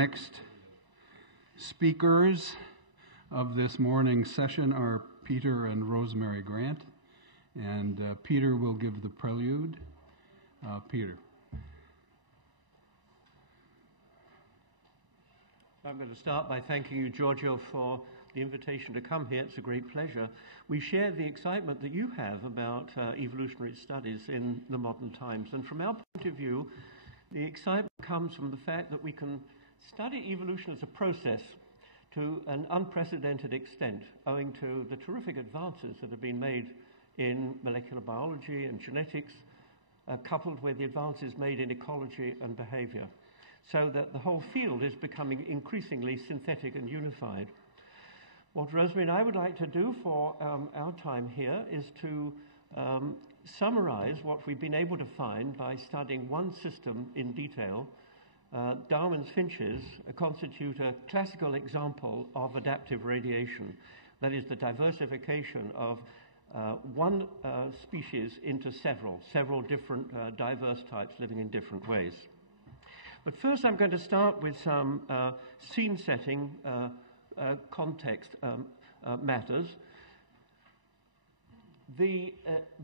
next speakers of this morning's session are Peter and Rosemarie Grant, and Peter will give the prelude. Peter. I'm going to start by thanking you, Giorgio, for the invitation to come here. It's a great pleasure. We share the excitement that you have about evolutionary studies in the modern times. And from our point of view, the excitement comes from the fact that we can study evolution as a process to an unprecedented extent, owing to the terrific advances that have been made in molecular biology and genetics, coupled with the advances made in ecology and behavior, so that the whole field is becoming increasingly synthetic and unified. What Rosemarie and I would like to do for our time here is to summarize what we've been able to find by studying one system in detail. Darwin's finches constitute a classical example of adaptive radiation, that is the diversification of one species into several different diverse types living in different ways. But first I'm going to start with some scene setting context matters. The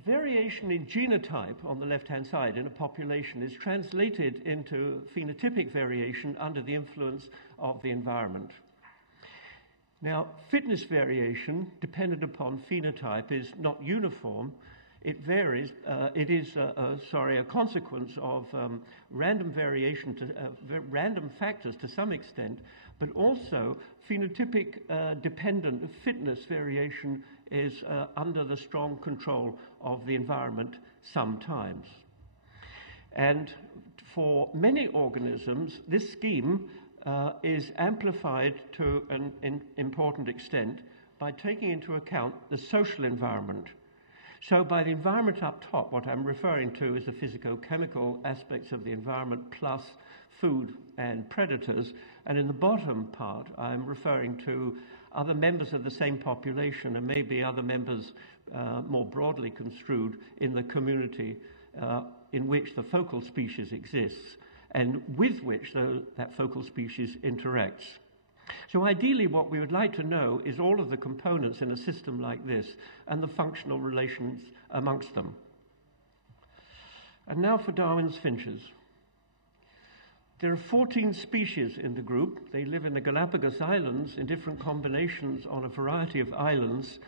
variation in genotype on the left-hand side in a population is translated into phenotypic variation under the influence of the environment. Now, fitness variation dependent upon phenotype is not uniform. It varies. It is a consequence of random variation, random factors to some extent, but also phenotypic dependent fitness variation is under the strong control of the environment sometimes. And for many organisms, this scheme is amplified to an important extent by taking into account the social environment. So by the environment up top, what I'm referring to is the physicochemical aspects of the environment plus food and predators. And in the bottom part, I'm referring to other members of the same population and maybe other members more broadly construed in the community in which the focal species exists and with which that focal species interacts. So ideally what we would like to know is all of the components in a system like this and the functional relations amongst them. And now for Darwin's finches. There are 14 species in the group. They live in the Galapagos Islands in different combinations on a variety of islands.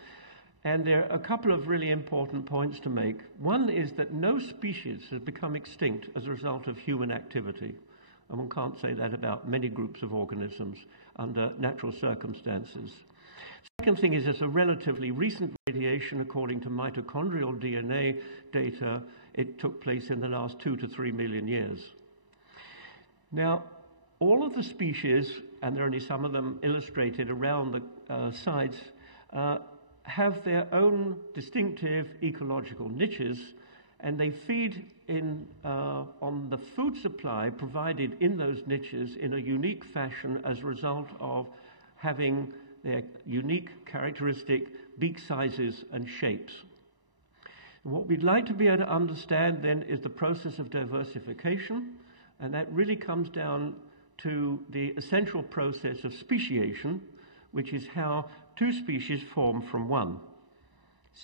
And there are a couple of really important points to make. One is that no species has become extinct as a result of human activity. And one can't say that about many groups of organisms under natural circumstances. Second thing is it's a relatively recent radiation. According to mitochondrial DNA data, it took place in the last 2 to 3 million years. Now, all of the species, and there are only some of them illustrated around the sides, have their own distinctive ecological niches, and they feed on the food supply provided in those niches in a unique fashion as a result of having their unique characteristic beak sizes and shapes. And what we'd like to be able to understand then is the process of diversification, and that really comes down to the essential process of speciation, which is how two species form from one.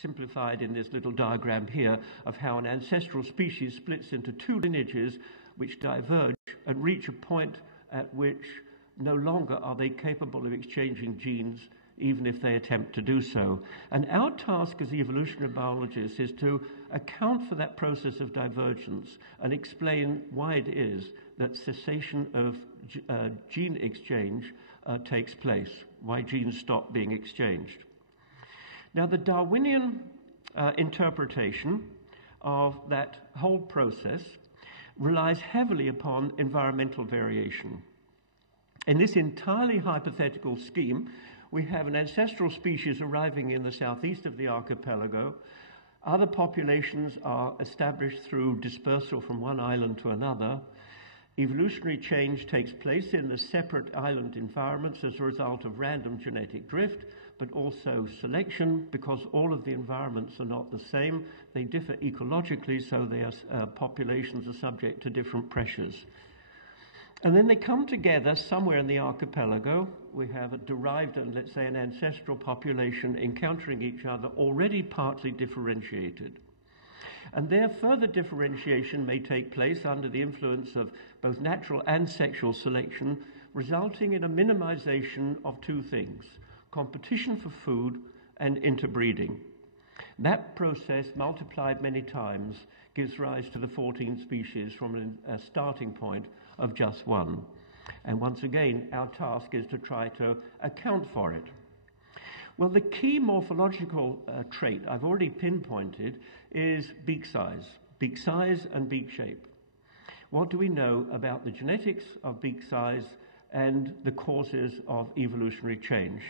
Simplified in this little diagram here of how an ancestral species splits into two lineages which diverge and reach a point at which no longer are they capable of exchanging genes, even if they attempt to do so. And our task as evolutionary biologists is to account for that process of divergence and explain why it is that cessation of gene exchange takes place, why genes stop being exchanged. Now, the Darwinian interpretation of that whole process relies heavily upon environmental variation. In this entirely hypothetical scheme, we have an ancestral species arriving in the southeast of the archipelago. Other populations are established through dispersal from one island to another. Evolutionary change takes place in the separate island environments as a result of random genetic drift, but also selection, because all of the environments are not the same. They differ ecologically, so their populations are subject to different pressures. And then they come together somewhere in the archipelago. We have a derived and, let's say, an ancestral population encountering each other, already partly differentiated. And their further differentiation may take place under the influence of both natural and sexual selection, resulting in a minimization of two things: competition for food and interbreeding. That process, multiplied many times, gives rise to the 14 species from a starting point of just one. And once again, our task is to try to account for it. Well, the key morphological trait I've already pinpointed is beak size and beak shape. What do we know about the genetics of beak size and the causes of evolutionary change?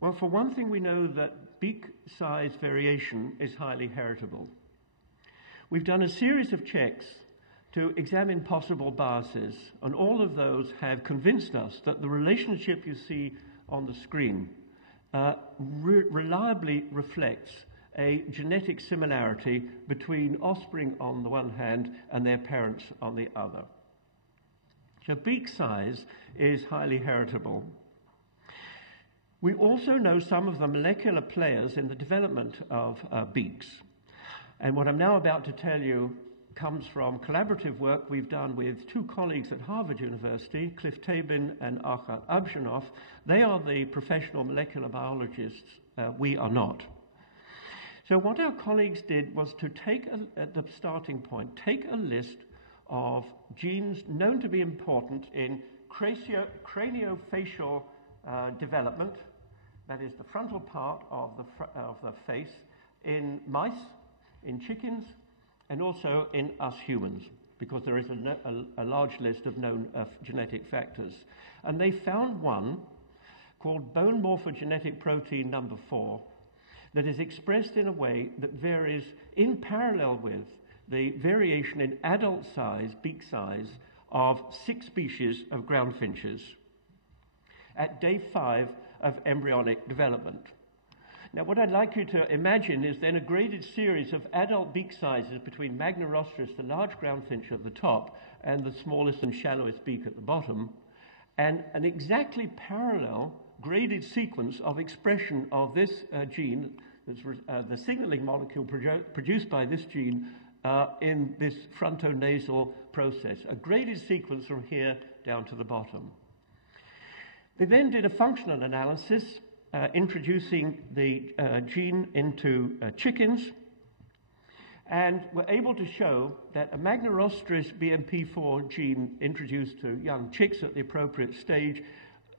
Well, for one thing, we know that beak size variation is highly heritable. We've done a series of checks to examine possible biases, and all of those have convinced us that the relationship you see on the screen reliably reflects a genetic similarity between offspring on the one hand and their parents on the other. So beak size is highly heritable. We also know some of the molecular players in the development of beaks. And what I'm now about to tell you comes from collaborative work we've done with two colleagues at Harvard University, Cliff Tabin and Archad Abzhanov. They are the professional molecular biologists. We are not. So what our colleagues did was to take, at the starting point, take a list of genes known to be important in craniofacial development, that is the frontal part of the face, in mice, in chickens, and also in us humans, because there is a large list of known genetic factors. And they found one called bone morphogenetic protein number 4 that is expressed in a way that varies in parallel with the variation in adult size, beak size, of 6 species of ground finches at day 5 of embryonic development. Now, what I'd like you to imagine is then a graded series of adult beak sizes between Magna rostris, the large ground finch at the top, and the smallest and shallowest beak at the bottom, and an exactly parallel graded sequence of expression of this gene, the signaling molecule produced by this gene in this frontonasal process, a graded sequence from here down to the bottom. They then did a functional analysis introducing the gene into chickens, and were able to show that a Magna rostris BMP4 gene introduced to young chicks at the appropriate stage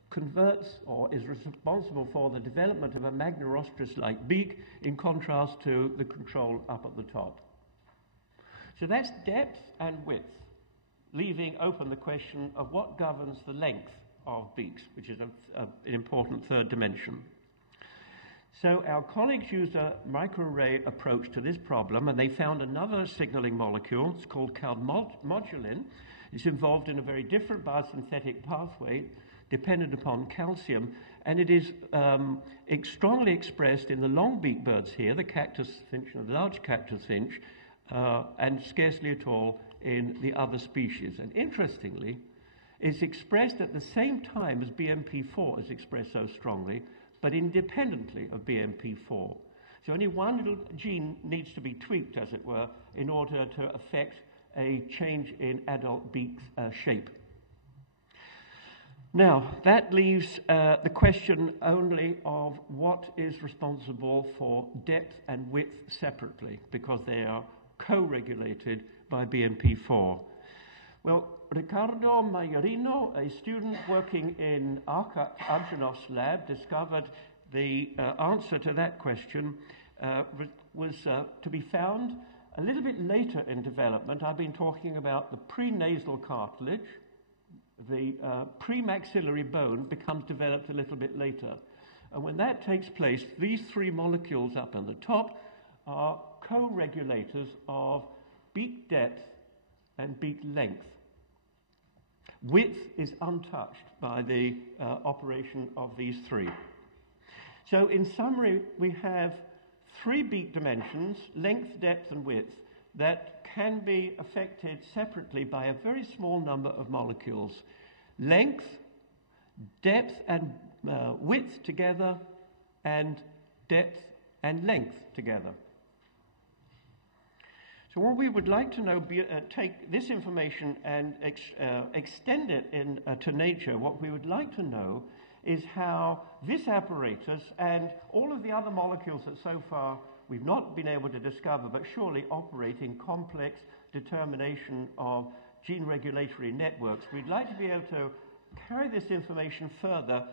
converts or is responsible for the development of a Magna rostris-like beak, in contrast to the control up at the top. So that's depth and width, leaving open the question of what governs the length of beaks, which is an important third dimension. So our colleagues used a microarray approach to this problem, and they found another signaling molecule. It's called Calmodulin. It's involved in a very different biosynthetic pathway dependent upon calcium, and it is strongly expressed in the long-beaked birds here, the cactus finch and the large cactus finch, and scarcely at all in the other species. And interestingly, it's expressed at the same time as BMP4 is expressed so strongly, but independently of BMP4. So only one little gene needs to be tweaked, as it were, in order to affect a change in adult beak shape. Now, that leaves the question only of what is responsible for depth and width separately, because they are co-regulated by BMP4. Well, Riccardo Maiorino, a student working in Archad Abzhanov's lab, discovered the answer to that question was to be found a little bit later in development. I've been talking about the prenasal cartilage. The premaxillary bone becomes developed a little bit later. And when that takes place, these 3 molecules up on the top are co-regulators of beak depth and beak length. Width is untouched by the operation of these 3. So in summary, we have 3 beak dimensions, length, depth, and width, that can be affected separately by a very small number of molecules. Length, depth and width together, and depth and length together. So what we would like to know, take this information and extend it to nature. What we would like to know is how this apparatus and all of the other molecules that so far we've not been able to discover, but surely operate in complex determination of gene regulatory networks. We'd like to be able to carry this information further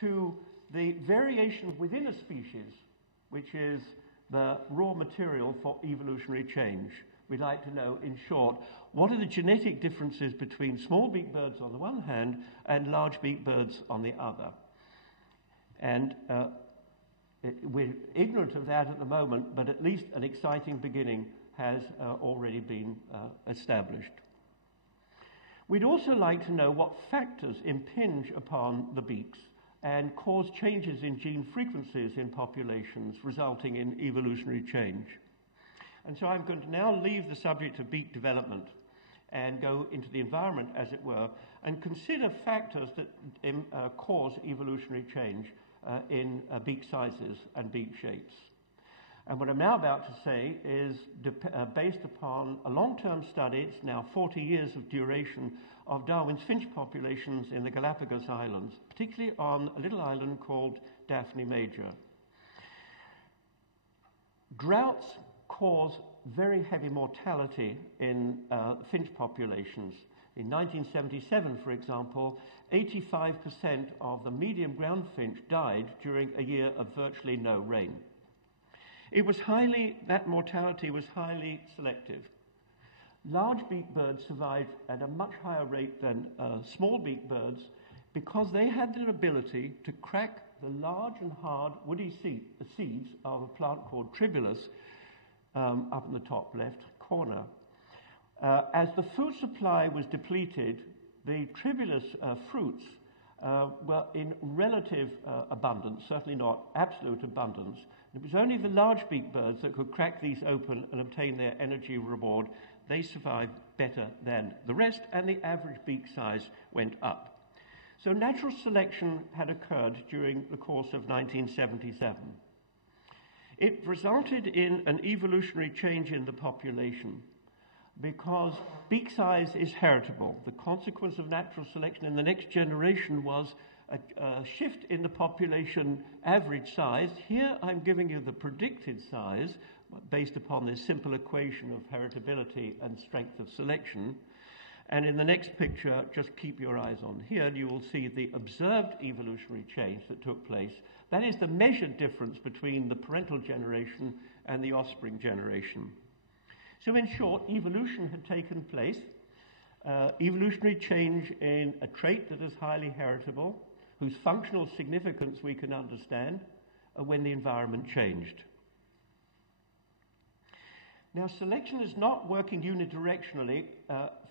to the variation within a species, which is the raw material for evolutionary change. We'd like to know, in short, what are the genetic differences between small-beaked birds on the one hand and large-beaked birds on the other. And we're ignorant of that at the moment, but at least an exciting beginning has already been established. We'd also like to know what factors impinge upon the beaks and cause changes in gene frequencies in populations, resulting in evolutionary change. And so I'm going to now leave the subject of beak development and go into the environment, as it were, and consider factors that cause evolutionary change in beak sizes and beak shapes. And what I'm now about to say is based upon a long-term study, it's now 40 years of duration, of Darwin's finch populations in the Galapagos Islands, particularly on a little island called Daphne Major. Droughts cause very heavy mortality in finch populations. In 1977, for example, 85% of the medium ground finch died during a year of virtually no rain. That mortality was highly selective. Large-beaked birds survived at a much higher rate than small-beaked birds because they had the ability to crack the large and hard woody seeds of a plant called tribulus up in the top left corner. As the food supply was depleted, the tribulus fruits were in relative abundance, certainly not absolute abundance. It was only the large-beaked birds that could crack these open and obtain their energy reward. They survived better than the rest, and the average beak size went up. So natural selection had occurred during the course of 1977. It resulted in an evolutionary change in the population because beak size is heritable. The consequence of natural selection in the next generation was a shift in the population average size. Here I'm giving you the predicted size based upon this simple equation of heritability and strength of selection. And in the next picture, just keep your eyes on here, and you will see the observed evolutionary change that took place. That is the measured difference between the parental generation and the offspring generation. So in short, evolution had taken place, evolutionary change in a trait that is highly heritable, whose functional significance we can understand, when the environment changed. Now, selection is not working unidirectionally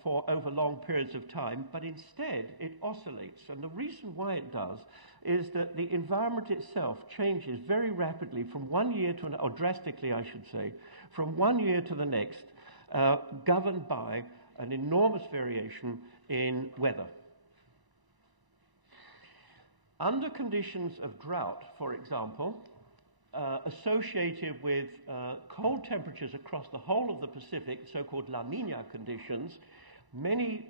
for over long periods of time, but instead it oscillates. And the reason why it does is that the environment itself changes very rapidly from one year to another, or drastically, I should say, from one year to the next, governed by an enormous variation in weather. Under conditions of drought, for example, associated with cold temperatures across the whole of the Pacific, so-called La Nina conditions, many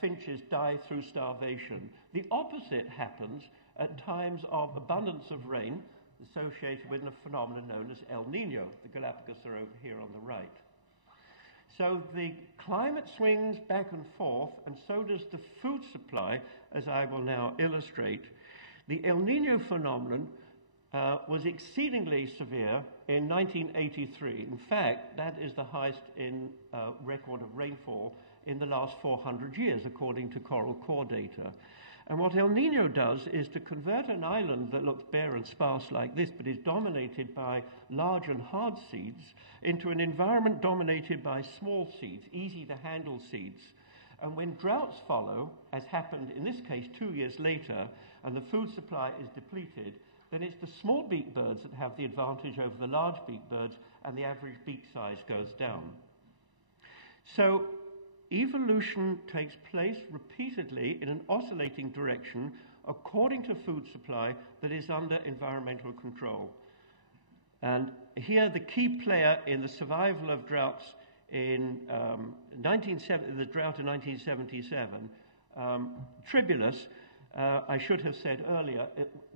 finches die through starvation. The opposite happens at times of abundance of rain associated with a phenomenon known as El Nino. The Galapagos are over here on the right. So the climate swings back and forth, and so does the food supply, as I will now illustrate. The El Nino phenomenon was exceedingly severe in 1983. In fact, that is the highest in record of rainfall in the last 400 years, according to coral core data. And what El Nino does is to convert an island that looks bare and sparse like this, but is dominated by large and hard seeds, into an environment dominated by small seeds, easy-to-handle seeds. And when droughts follow, as happened in this case 2 years later, and the food supply is depleted, then it's the small-beaked birds that have the advantage over the large-beaked birds, and the average beak size goes down. So evolution takes place repeatedly in an oscillating direction according to food supply that is under environmental control. And here the key player in the survival of droughts in the drought in 1977, tribulus, I should have said earlier,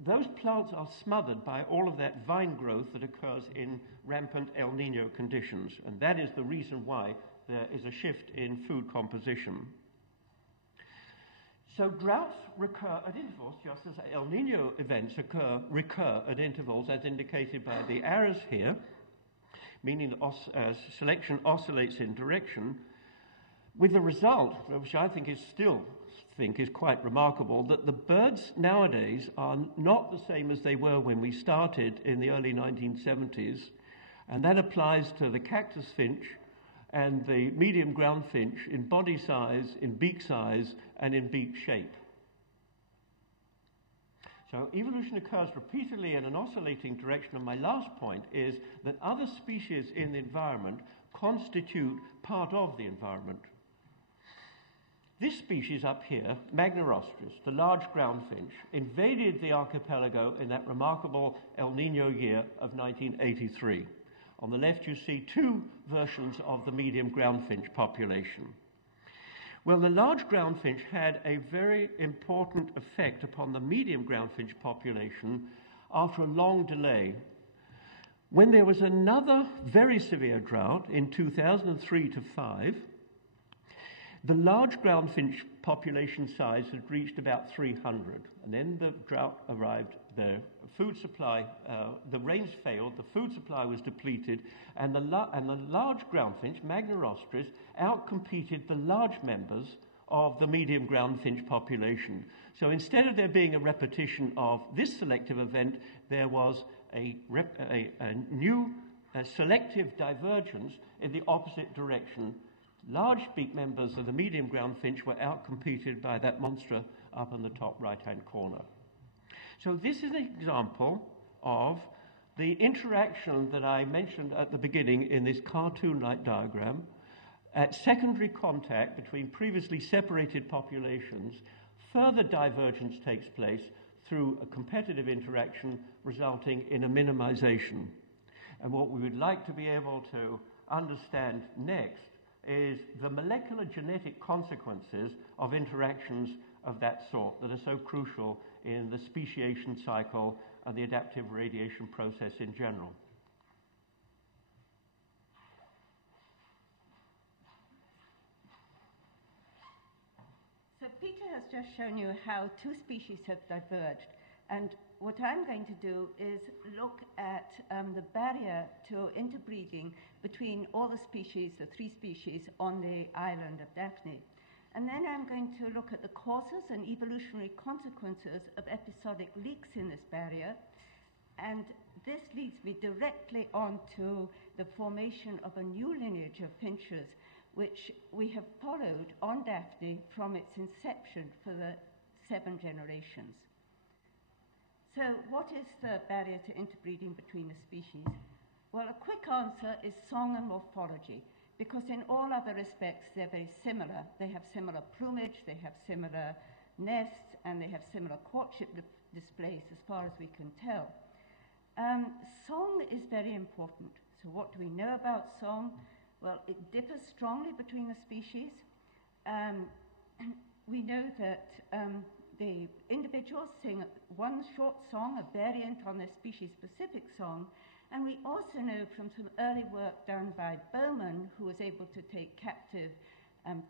those plants are smothered by all of that vine growth that occurs in rampant El Niño conditions, and that is the reason why there is a shift in food composition. So droughts recur at intervals, just as El Niño events recur at intervals, as indicated by the arrows here, meaning that selection oscillates in direction, with the result, which I think is quite remarkable, that the birds nowadays are not the same as they were when we started in the early 1970s, and that applies to the cactus finch and the medium ground finch in body size, in beak size, and in beak shape. So evolution occurs repeatedly in an oscillating direction, and my last point is that other species in the environment constitute part of the environment. This species up here, Magnorostris, the large ground finch, invaded the archipelago in that remarkable El Niño year of 1983. On the left you see two versions of the medium ground finch population. Well, the large ground finch had a very important effect upon the medium ground finch population after a long delay. When there was another very severe drought in 2003 to 5, the large ground finch population size had reached about 300, and then the drought arrived, the food supply, the rains failed, the food supply was depleted, and the large ground finch, Magnorostris, outcompeted the large members of the medium ground finch population. So instead of there being a repetition of this selective event, there was a new selective divergence in the opposite direction. Large beak members of the medium ground finch were outcompeted by that monster up in the top right-hand corner. So this is an example of the interaction that I mentioned at the beginning in this cartoon-like diagram. At secondary contact between previously separated populations, further divergence takes place through a competitive interaction resulting in a minimization. And what we would like to be able to understand next is the molecular genetic consequences of interactions of that sort that are so crucial in the speciation cycle and the adaptive radiation process in general. So Peter has just shown you how two species have diverged, and what I'm going to do is look at the barrier to interbreeding between all the species, the three species on the island of Daphne. And then I'm going to look at the causes and evolutionary consequences of episodic leaks in this barrier. And this leads me directly on to the formation of a new lineage of finches, which we have followed on Daphne from its inception for the 7 generations. So what is the barrier to interbreeding between the species? Well, a quick answer is song and morphology, because in all other respects they're very similar. They have similar plumage, they have similar nests, and they have similar courtship displays as far as we can tell. Song is very important. So what do we know about song? Well, it differs strongly between the species. We know that the individuals sing one short song, a variant on their species-specific song, and we also know from some early work done by Bowman, who was able to take captive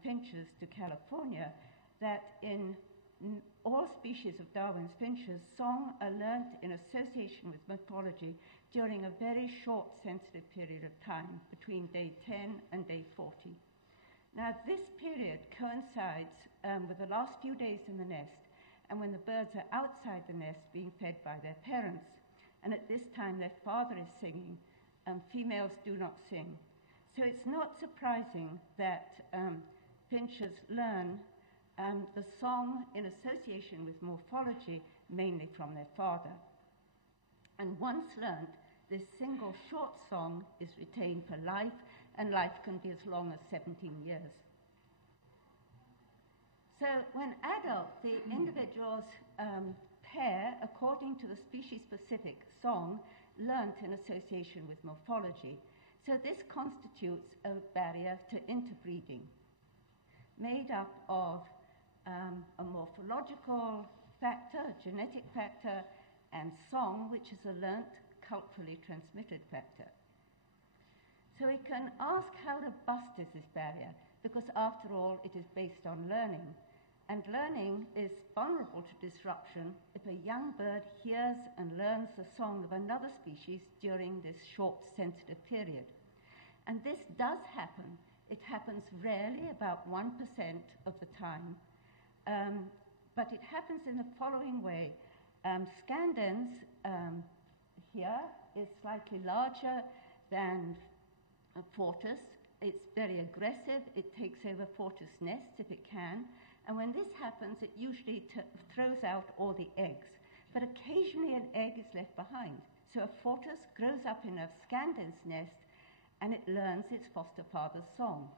finches to California, that in all species of Darwin's finches, song are learnt in association with morphology during a very short sensitive period of time, between day 10 and day 40. Now, this period coincides with the last few days in the nest, and when the birds are outside the nest being fed by their parents. And at this time, their father is singing, and females do not sing. So it's not surprising that finches learn the song in association with morphology, mainly from their father. And once learnt, this single short song is retained for life and life can be as long as 17 years. So when adult, the individuals pair according to the species-specific song learnt in association with morphology. So this constitutes a barrier to interbreeding, made up of a morphological factor, a genetic factor, and song, which is a learnt, culturally transmitted factor. So we can ask how robust is this barrier, because after all, it is based on learning. And learning is vulnerable to disruption if a young bird hears and learns the song of another species during this short sensitive period. And this does happen. It happens rarely, about 1% of the time. But it happens in the following way. Scandens here is slightly larger than Fortis. It's very aggressive. It takes over Fortis nests if it can. And when this happens, it usually throws out all the eggs. But occasionally an egg is left behind. So a Fortis grows up in a Scandens nest and it learns its foster father's song.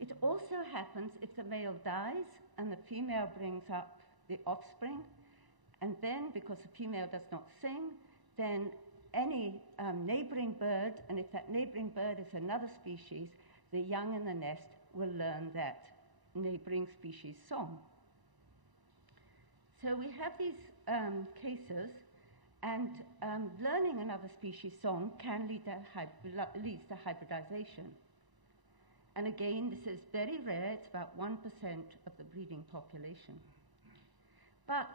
It also happens if the male dies and the female brings up the offspring, and then because the female does not sing, then any neighboring bird, and if that neighboring bird is another species, the young in the nest will learn that neighboring species' song. So we have these cases, and learning another species' song can leads to hybridization. And again, this is very rare. It's about 1% of the breeding population. But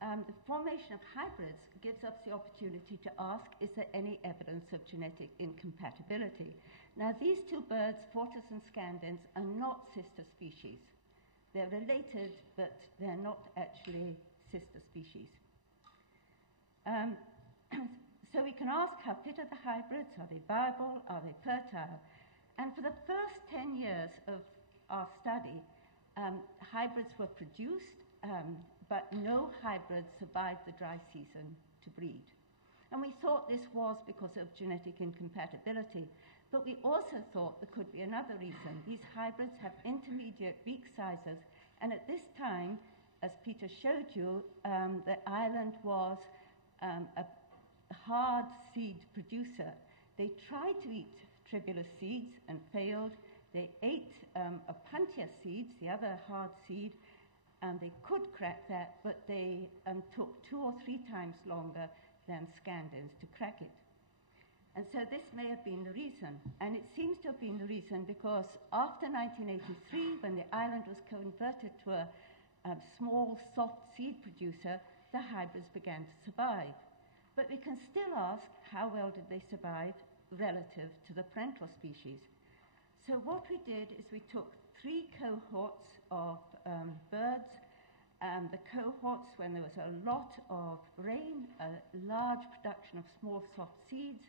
the formation of hybrids gives us the opportunity to ask, is there any evidence of genetic incompatibility? Now, these two birds, Fortis and Scandens, are not sister species. They're related, but they're not actually sister species. So we can ask, how fit are the hybrids? Are they viable? Are they fertile? And for the first 10 years of our study, hybrids were produced, but no hybrids survived the dry season to breed. And we thought this was because of genetic incompatibility, but we also thought there could be another reason. These hybrids have intermediate beak sizes, and at this time, as Peter showed you, the island was a hard seed producer. They tried to eat tribulus seeds and failed. They ate Opuntia seeds, the other hard seed, and they could crack that, but they took 2 or 3 times longer than Scandens to crack it. And so this may have been the reason, and it seems to have been the reason because after 1983, when the island was converted to a small soft seed producer, the hybrids began to survive. But we can still ask, how well did they survive relative to the parental species? So what we did is we took 3 cohorts of birds, the cohorts when there was a lot of rain, a large production of small soft seeds,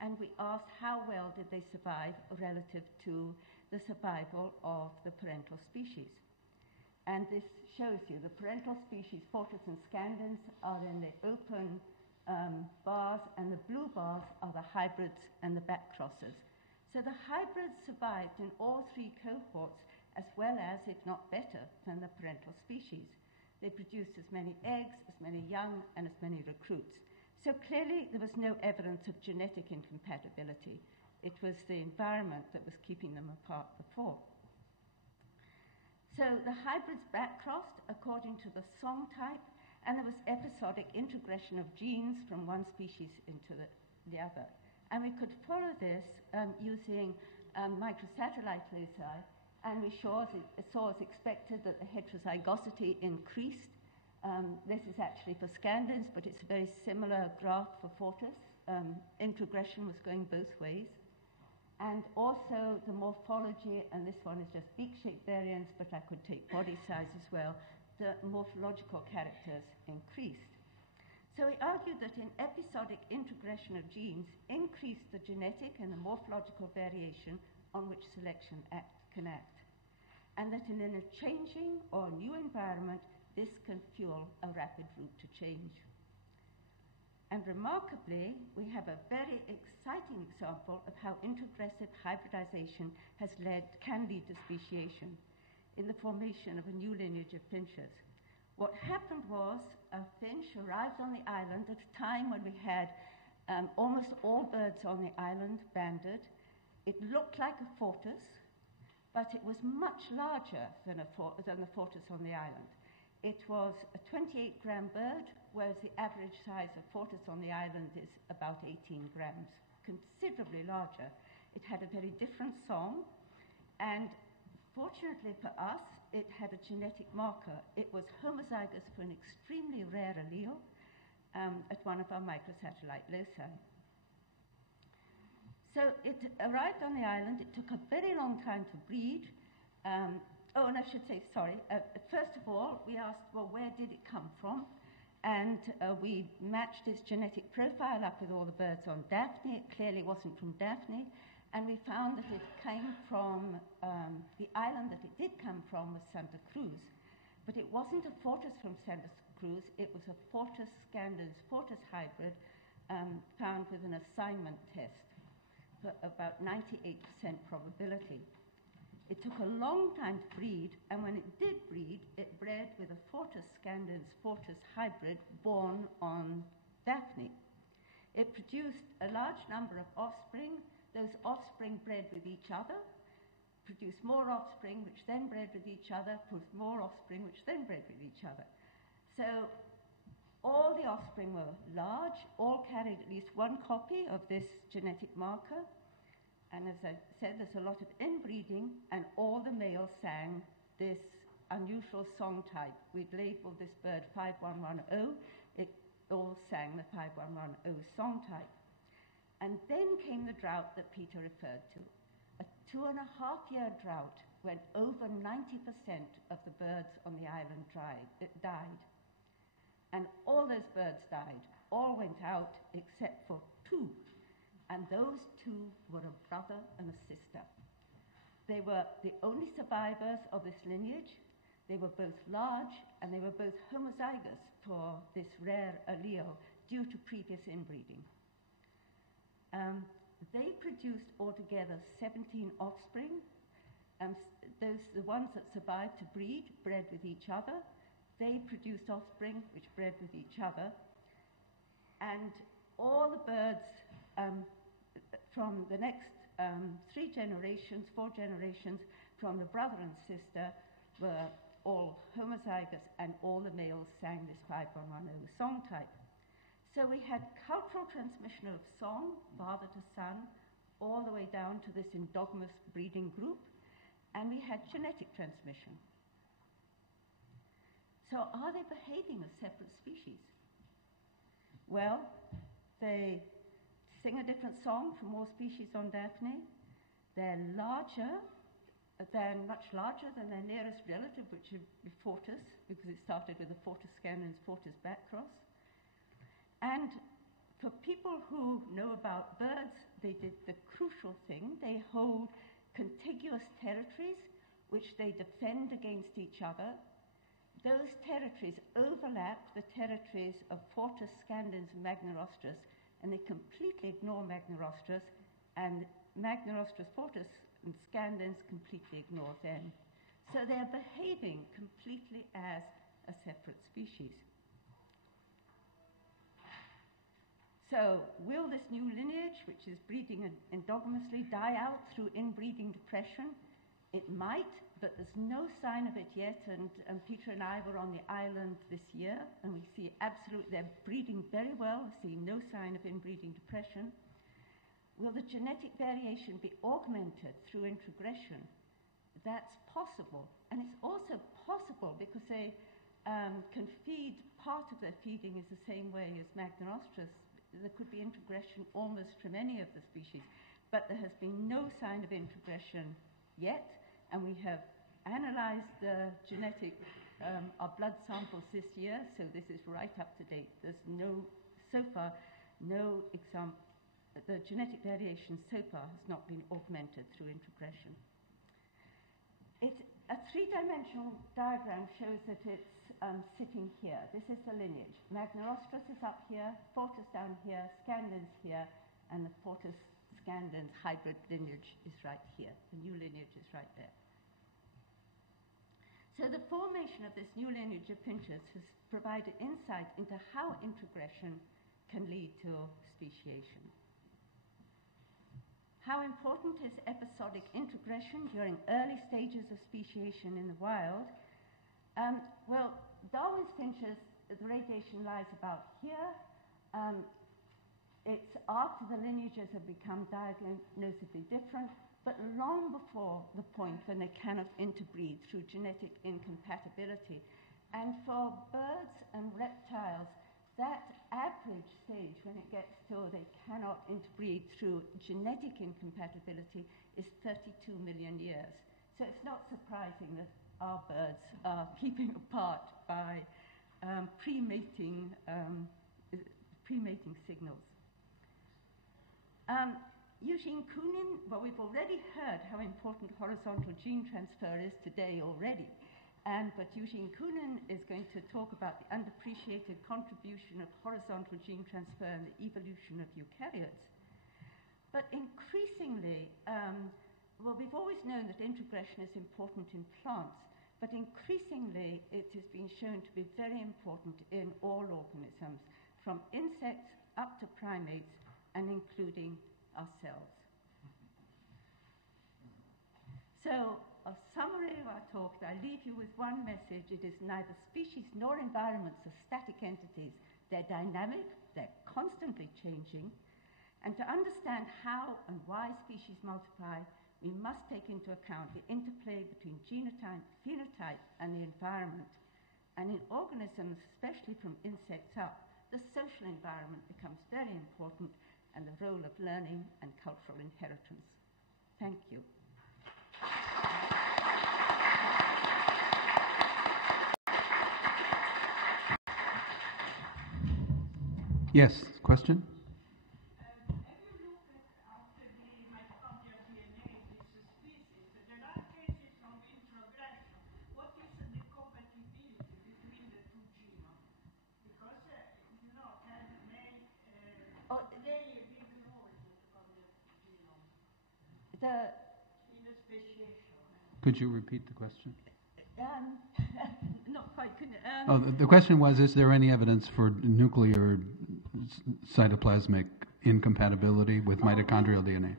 and we asked how well did they survive relative to the survival of the parental species. And this shows you the parental species, Fortis and Scandens, are in the open bars, and the blue bars are the hybrids and the back crosses. So the hybrids survived in all 3 cohorts as well as, if not better, than the parental species. They produced as many eggs, as many young, and as many recruits. So clearly there was no evidence of genetic incompatibility. It was the environment that was keeping them apart before. So the hybrids back-crossed according to the song type, and there was episodic introgression of genes from one species into the other. And we could follow this using microsatellite loci, and we saw as expected that the heterozygosity increased. This is actually for Scandens, but it's a very similar graph for Fortis. Introgression was going both ways. And also the morphology, and this one is just beak shape variance, but I could take body size as well, the morphological characters increased. So we argued that in episodic introgression of genes increased the genetic and the morphological variation on which selection can act, and that in a changing or new environment, this can fuel a rapid route to change. And remarkably, we have a very exciting example of how introgressive hybridization can lead to speciation in the formation of a new lineage of finches. What happened was a finch arrived on the island at a time when we had almost all birds on the island banded. It looked like a fortis, but it was much larger than the fortis on the island. It was a 28-gram bird, whereas the average size of fortis on the island is about 18 grams, considerably larger. It had a very different song, and fortunately for us, it had a genetic marker. It was homozygous for an extremely rare allele at one of our microsatellite loci. So it arrived on the island. It took a very long time to breed. And I should say, sorry, first of all, we asked, well, where did it come from? And we matched its genetic profile up with all the birds on Daphne. It clearly wasn't from Daphne. And we found that it came from, the island that it did come from was Santa Cruz. But it wasn't a fortis from Santa Cruz. It was a fortis scandens fortis hybrid found with an assignment test for about 98% probability. It took a long time to breed, and when it did breed, it bred with a fortis scandens fortis hybrid born on Daphne. It produced a large number of offspring. Those offspring bred with each other, produced more offspring, which then bred with each other, produced more offspring, which then bred with each other. So all the offspring were large, all carried at least one copy of this genetic marker. And as I said, there's a lot of inbreeding, and all the males sang this unusual song type. We'd labeled this bird 5110. It all sang the 5110 song type. And then came the drought that Peter referred to. A 2.5-year drought when over 90% of the birds on the island died. And all those birds died. All went out except for 2. And those 2 were a brother and a sister. They were the only survivors of this lineage. They were both large, and they were both homozygous for this rare allele due to previous inbreeding. They produced altogether 17 offspring. The ones that survived to breed bred with each other. They produced offspring which bred with each other. And all the birds from the next 4 generations, from the brother and sister, were all homozygous, and all the males sang this 5110 song type. So we had cultural transmission of song, father to son, all the way down to this endogamous breeding group, and we had genetic transmission. So are they behaving as separate species? Well, they sing a different song from all species on Daphne. They're much larger than their nearest relative, which would be fortis, because it started with a fortis scandens fortis backcross. And for people who know about birds, they did the crucial thing. They hold contiguous territories which they defend against each other. Those territories overlap the territories of fortis scandens and magnirostrus, and they completely ignore magnirostrus, and magnirostrus fortis and scandens completely ignore them. So they're behaving completely as a separate species. So will this new lineage, which is breeding endogenously, die out through inbreeding depression? It might, but there's no sign of it yet, and Peter and I were on the island this year, and we see they're breeding very well, we see no sign of inbreeding depression. Will the genetic variation be augmented through introgression? That's possible, and it's also possible because they can feed, part of their feeding is the same way as magnirostrus. There could be introgression almost from any of the species, but there has been no sign of introgression yet, and we have analyzed the our blood samples this year, so this is right up to date. There's so far, no example. The genetic variation so far has not been augmented through introgression. A 3-dimensional diagram shows that it's sitting here. This is the lineage. Magnarostrus is up here, Fortis down here, Scandens here, and the Fortis-Scandens hybrid lineage is right here. The new lineage is right there. So the formation of this new lineage of Finches has provided insight into how introgression can lead to speciation. How important is episodic introgression during early stages of speciation in the wild? Well, Darwin's finches, the radiation lies about here. It's after the lineages have become diagnosably different, but long before the point when they cannot interbreed through genetic incompatibility. And for birds and reptiles, that average stage when it gets to they cannot interbreed through genetic incompatibility is 32 million years. So it's not surprising that our birds are keeping apart by pre-mating signals. Eugene Koonin, well, we've already heard how important horizontal gene transfer is today already. But Eugene Koonin is going to talk about the underappreciated contribution of horizontal gene transfer in the evolution of eukaryotes. But increasingly, well, we've always known that introgression is important in plants, but increasingly it has been shown to be very important in all organisms, from insects up to primates, and including ourselves. So, a summary of our talk, I leave you with one message. It is neither species nor environments are static entities. They're dynamic, they're constantly changing. And to understand how and why species multiply, we must take into account the interplay between genotype, phenotype, and the environment. And in organisms, especially from insects up, the social environment becomes very important, and the role of learning and cultural inheritance. Thank you. Yes, question? Have you looked at after the mitochondrial DNA, this species, there are cases of introgression. What is the compatibility between the two genomes? Because, you know, may play a big role in the mitochondrial genome in the speciation. Could you repeat the question? Not quite. The question was, is there any evidence for nuclear cytoplasmic incompatibility with mitochondrial DNA?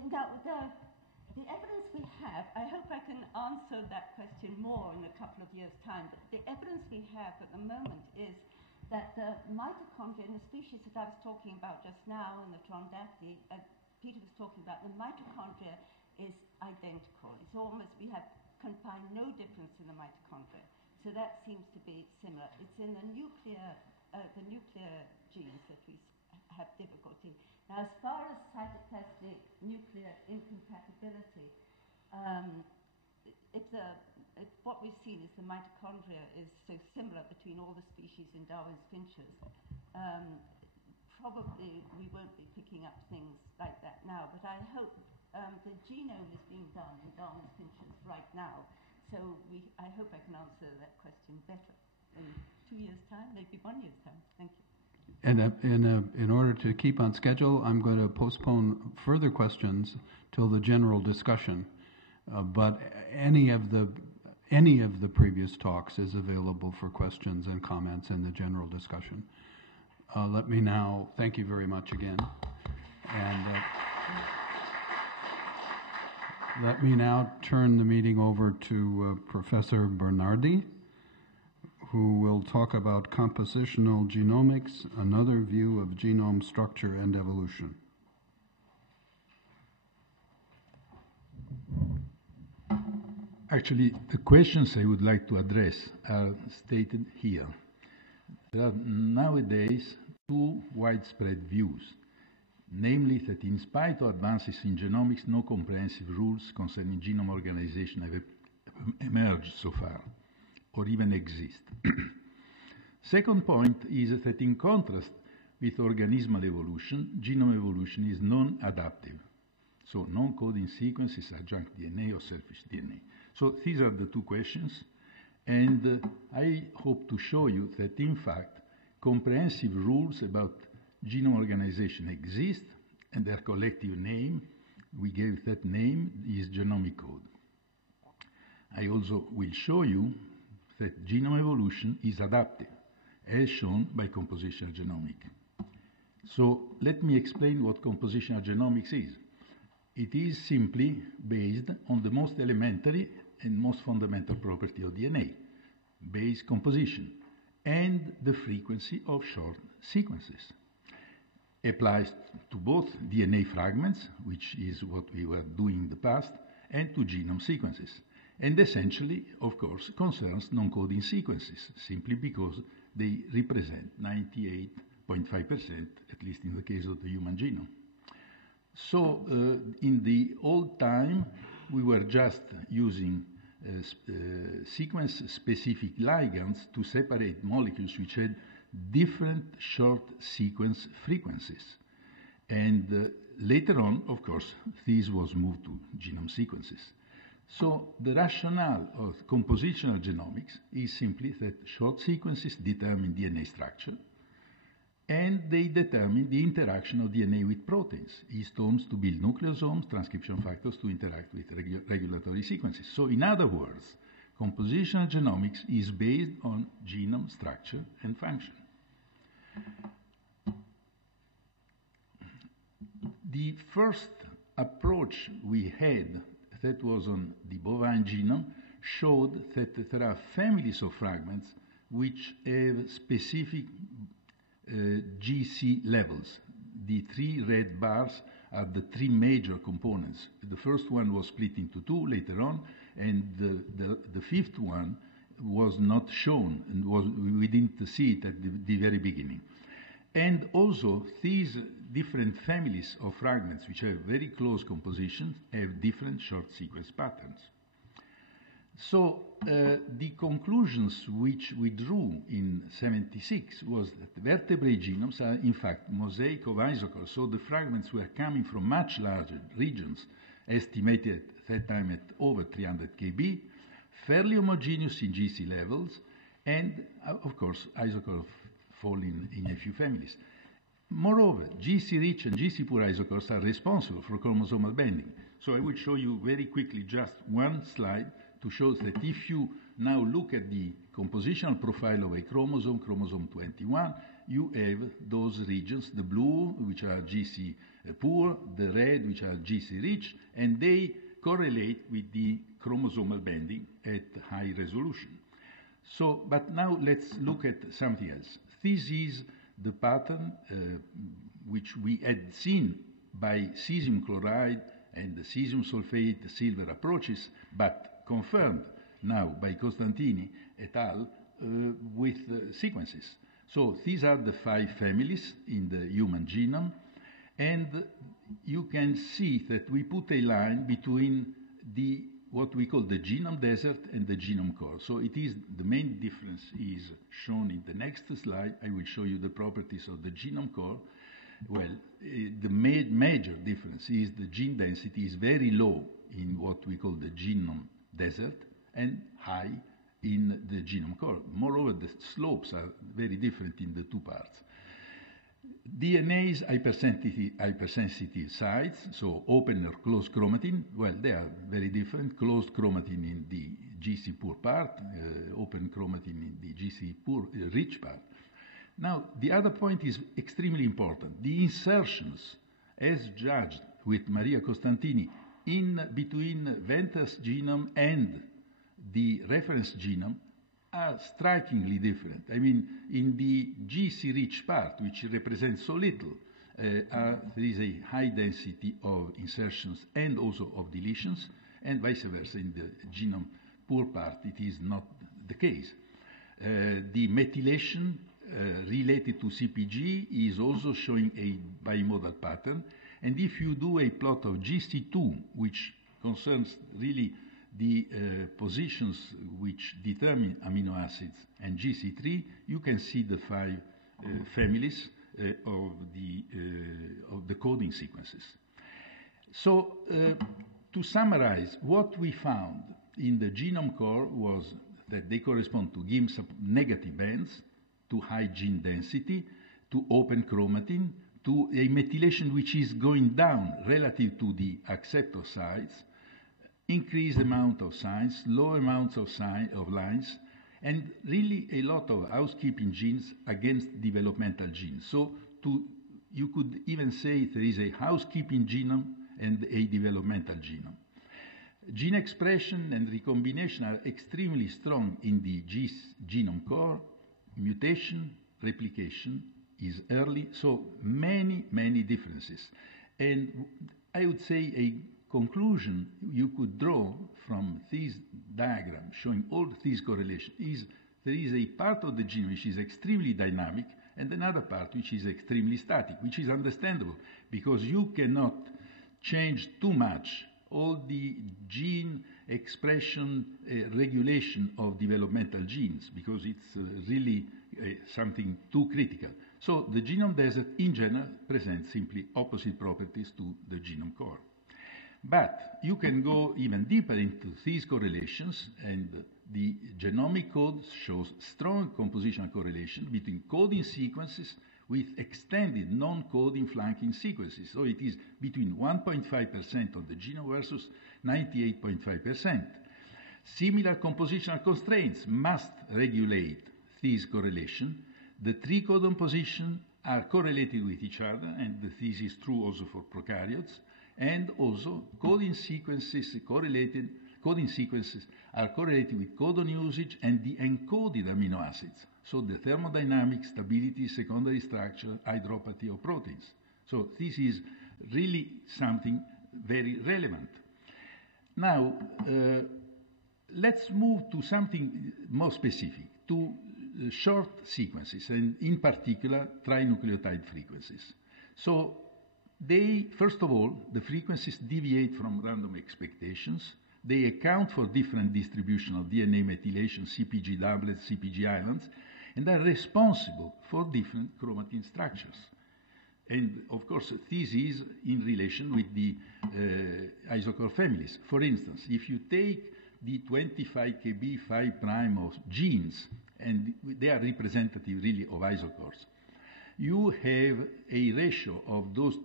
The evidence we have, I hope I can answer that question more in a couple of years' time, but the evidence we have at the moment is that the mitochondria in the species that I was talking about just now, in the Trondati, Peter was talking about, the mitochondria is identical. It's almost, can find no difference in the mitochondria. So that seems to be similar. It's in the nuclear genes that we have difficulty. Now, as far as cytoplasmic nuclear incompatibility, what we've seen is the mitochondria is so similar between all the species in Darwin's finches. Probably we won't be picking up things like that now, but I hope the genome is being done in Darwin's finches right now. So I hope I can answer that question better in 2 years' time, maybe 1 year's time. Thank you. And in order to keep on schedule, I'm going to postpone further questions till the general discussion. But any of the previous talks is available for questions and comments in the general discussion. Let me now thank you very much again, and let me now turn the meeting over to Professor Bernardi, who will talk about compositional genomics, another view of genome structure and evolution. Actually, the questions I would like to address are stated here. There are nowadays two widespread views, namely that in spite of advances in genomics, no comprehensive rules concerning genome organization have emerged so far, or even exist. Second point is that in contrast with organismal evolution, genome evolution is non-adaptive. So non-coding sequences, adjunct DNA or selfish DNA. So these are the two questions. And I hope to show you that, in fact, comprehensive rules about genome organization exist, and their collective name, we gave that name, is genomic code. I also will show you that genome evolution is adaptive, as shown by compositional genomics. So let me explain what compositional genomics is. It is simply based on the most elementary and most fundamental property of DNA, base composition, and the frequency of short sequences. Applies to both DNA fragments, which is what we were doing in the past, and to genome sequences. And essentially, of course, concerns non-coding sequences, simply because they represent 98.5%, at least in the case of the human genome. So in the old time, we were just using sequence-specific ligands to separate molecules which had different short sequence frequencies. And later on, of course, this was moved to genome sequences. So the rationale of compositional genomics is simply that short sequences determine DNA structure, and they determine the interaction of DNA with proteins, histones to build nucleosomes, transcription factors to interact with regulatory sequences. So in other words, compositional genomics is based on genome structure and function. The first approach we had, that was on the bovine genome, showed that there are families of fragments which have specific GC levels. The three red bars are the three major components. The first one was split into two later on, and the fifth one was not shown, and we didn't see it at the very beginning. And also, these different families of fragments, which have very close compositions, have different short sequence patterns. So the conclusions which we drew in '76 was that vertebrate genomes are in fact mosaic of isocores, so the fragments were coming from much larger regions, estimated at that time at over 300 kb, fairly homogeneous in GC levels, and of course isocores fall in a few families. Moreover, GC-rich and GC-poor isocores are responsible for chromosomal bending. So I will show you very quickly just one slide to show that if you now look at the compositional profile of a chromosome, chromosome 21, you have those regions, the blue, which are GC poor, the red, which are GC rich, and they correlate with the chromosomal bending at high resolution. So, but now let's look at something else. This is the pattern which we had seen by cesium chloride and the cesium sulfate, the silver approaches, but confirmed now by Costantini et al. With sequences. So these are the 5 families in the human genome, and you can see that we put a line between what we call the genome desert and the genome core. So it is, the main difference is shown in the next slide. I will show you the properties of the genome core. Well, the major difference is the gene density is very low in what we call the genome desert and high in the genome core. Moreover, the slopes are very different in the two parts. DNA's hypersensitive sites, so open or closed chromatin, well, they are very different. Closed chromatin in the GC poor part, open chromatin in the GC poor rich part. Now, the other point is extremely important. The insertions, as judged with Maria Costantini, in between Venter's genome and the reference genome, are strikingly different. I mean, in the GC-rich part, which represents so little, there is a high density of insertions and also of deletions, and vice versa. In the genome poor part, it is not the case. The methylation related to CpG is also showing a bimodal pattern, and if you do a plot of GC2, which concerns really the positions which determine amino acids, and GC3, you can see the 5 families of the coding sequences. So to summarize, what we found in the genome core was that they correspond to GIMS negative bands, to high gene density, to open chromatin, to a methylation which is going down relative to the acceptor sites, increased amount of signs, low amounts of lines, and really a lot of housekeeping genes against developmental genes. So you could even say there is a housekeeping genome and a developmental genome. Gene expression and recombination are extremely strong in the genome core. Mutation, replication is early, so many, many differences. And I would say a conclusion you could draw from this diagram showing all these correlations is there is a part of the genome which is extremely dynamic and another part which is extremely static, which is understandable because you cannot change too much all the gene expression regulation of developmental genes because it's really something too critical. So the genome desert in general presents simply opposite properties to the genome core. But you can go even deeper into these correlations, and the genomic code shows strong compositional correlation between coding sequences with extended non-coding flanking sequences. So it is between 1.5% of the genome versus 98.5%. Similar compositional constraints must regulate this correlation. The three codon positions are correlated with each other, and this is true also for prokaryotes. And also coding sequences are correlated with codon usage and the encoded amino acids. So the thermodynamic, stability, secondary structure, hydropathy of proteins. So this is really something very relevant. Now, let's move to something more specific, to short sequences, and in particular, trinucleotide frequencies. So first of all, the frequencies deviate from random expectations. They account for different distribution of DNA methylation, CpG doublets, CpG islands, and are responsible for different chromatin structures. And of course, this is in relation with the isochore families. For instance, if you take the 25 kb 5' of genes, and they are representative really of isochores, you have a ratio of those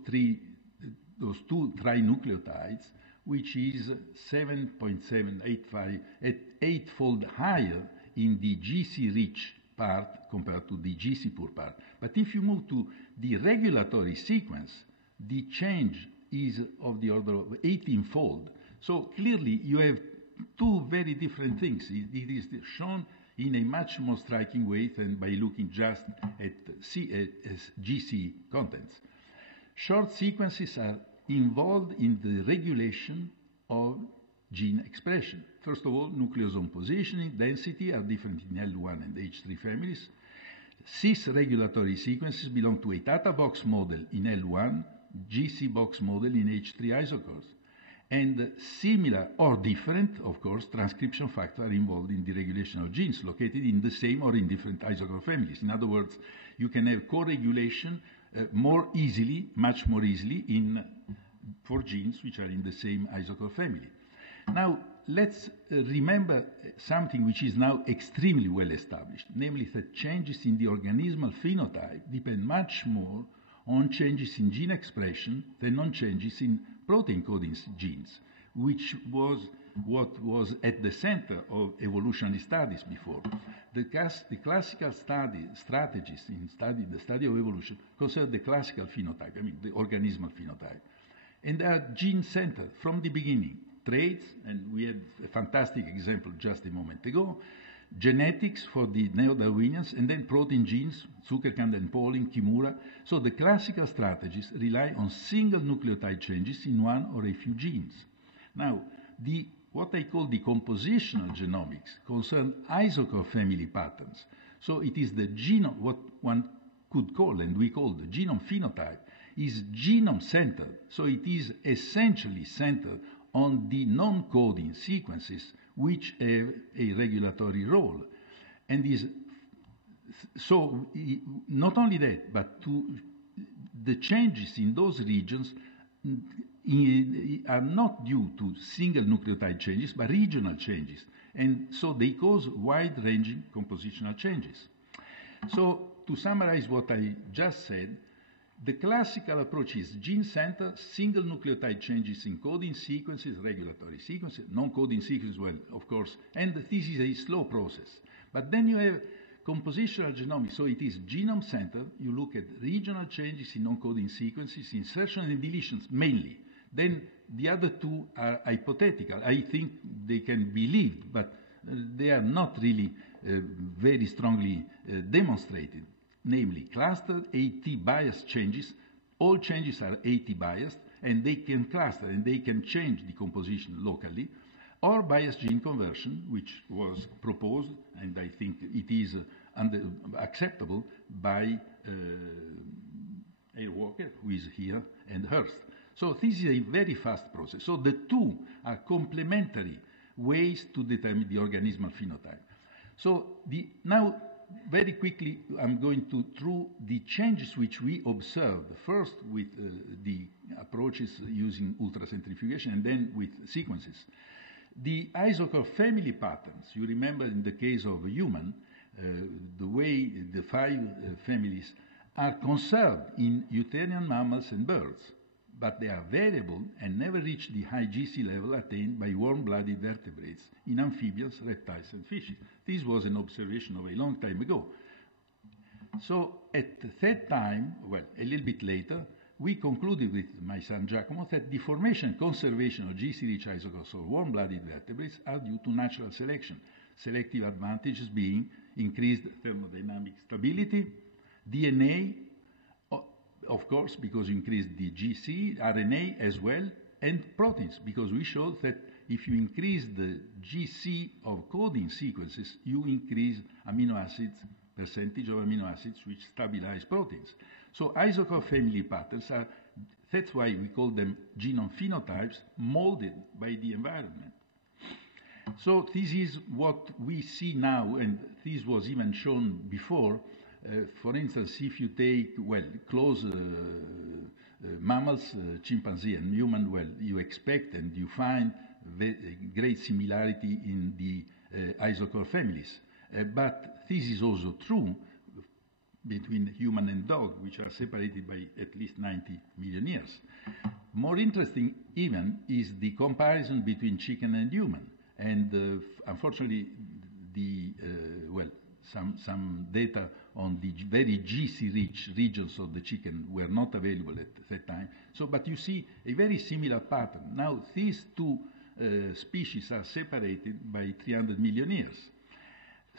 two trinucleotides, which is 7.785, at 8-fold higher in the GC-rich part compared to the GC-poor part. But if you move to the regulatory sequence, the change is of the order of 18-fold. So clearly you have two very different things. It is shown in a much more striking way than by looking just at GC contents. Short sequences are involved in the regulation of gene expression. First of all, nucleosome positioning, density are different in L1 and H3 families. Cis regulatory sequences belong to a Tata box model in L1, GC box model in H3 isochores. And similar or different, of course, transcription factors are involved in the regulation of genes located in the same or in different isochore families. In other words, you can have co-regulation more easily, much more easily, for genes which are in the same isochore family. Now, let's remember something which is now extremely well established, namely that changes in the organismal phenotype depend much more on changes in gene expression than on changes in protein coding genes, which was what was at the center of evolutionary studies before. The classical strategies in the study of evolution concern the classical phenotype, the organismal phenotype. And they are gene-centered from the beginning. Traits, and we had a fantastic example just a moment ago, genetics for the neo-Darwinians, and then protein genes, Zuckerkandl and Pauling, Kimura. So the classical strategies rely on single nucleotide changes in one or a few genes. Now, what I call the compositional genomics concern isochore family patterns. So it is the genome, what one could call, and we call the genome phenotype, is genome-centered. So it is essentially centered on the non-coding sequences which have a regulatory role. And so not only that, but the changes in those regions are not due to single nucleotide changes, but regional changes. And so they cause wide-ranging compositional changes. So to summarize what I just said, the classical approach is gene-centered, single nucleotide changes in coding sequences, regulatory sequences, non-coding sequences, well, of course, and this is a slow process. But then you have compositional genomics, so it is genome-centered. You look at regional changes in non-coding sequences, insertion and deletions mainly. Then the other two are hypothetical. I think they can be believed, but they are not really very strongly demonstrated. Namely, clustered AT bias changes. All changes are AT biased, and they can cluster and they can change the composition locally, or biased gene conversion, which was proposed, and I think it is acceptable by Walker, who is here, and Hurst. So this is a very fast process. So the two are complementary ways to determine the organismal phenotype. So now, very quickly, I'm going through the changes which we observed, first with the approaches using ultracentrifugation and then with sequences. The isochord family patterns, you remember in the case of a human, the way the 5 families are conserved in eutherian mammals and birds, but they are variable and never reach the high GC level attained by warm-blooded vertebrates in amphibians, reptiles, and fishes. This was an observation of a long time ago. So at that time, well, a little bit later, we concluded with my son Giacomo that the formation and conservation of GC-rich isochords of warm-blooded vertebrates are due to natural selection, selective advantages being increased thermodynamic stability, DNA, of course, because you increase the GC, RNA as well, and proteins, because we showed that if you increase the GC of coding sequences, you increase amino acids, percentage of amino acids which stabilize proteins. So isochord family patterns are, that's why we call them genome phenotypes molded by the environment. So this is what we see now, and this was even shown before. For instance, if you take, well, close mammals, chimpanzee and human, well, you expect and you find great similarity in the isochord families. But this is also true between human and dog, which are separated by at least 90 million years. More interesting even is the comparison between chicken and human. And unfortunately, some data on the very GC-rich regions of the chicken were not available at that time. So, but you see a very similar pattern. Now, these two species are separated by 300 million years.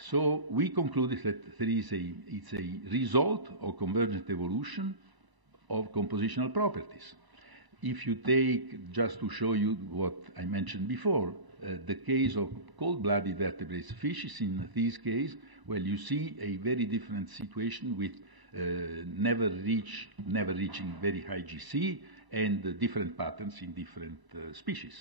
So we concluded that it's a result of convergent evolution of compositional properties. If you take, just to show you what I mentioned before, the case of cold-blooded vertebrates, fishes in this case, well, you see a very different situation with never reaching very high GC and different patterns in different species.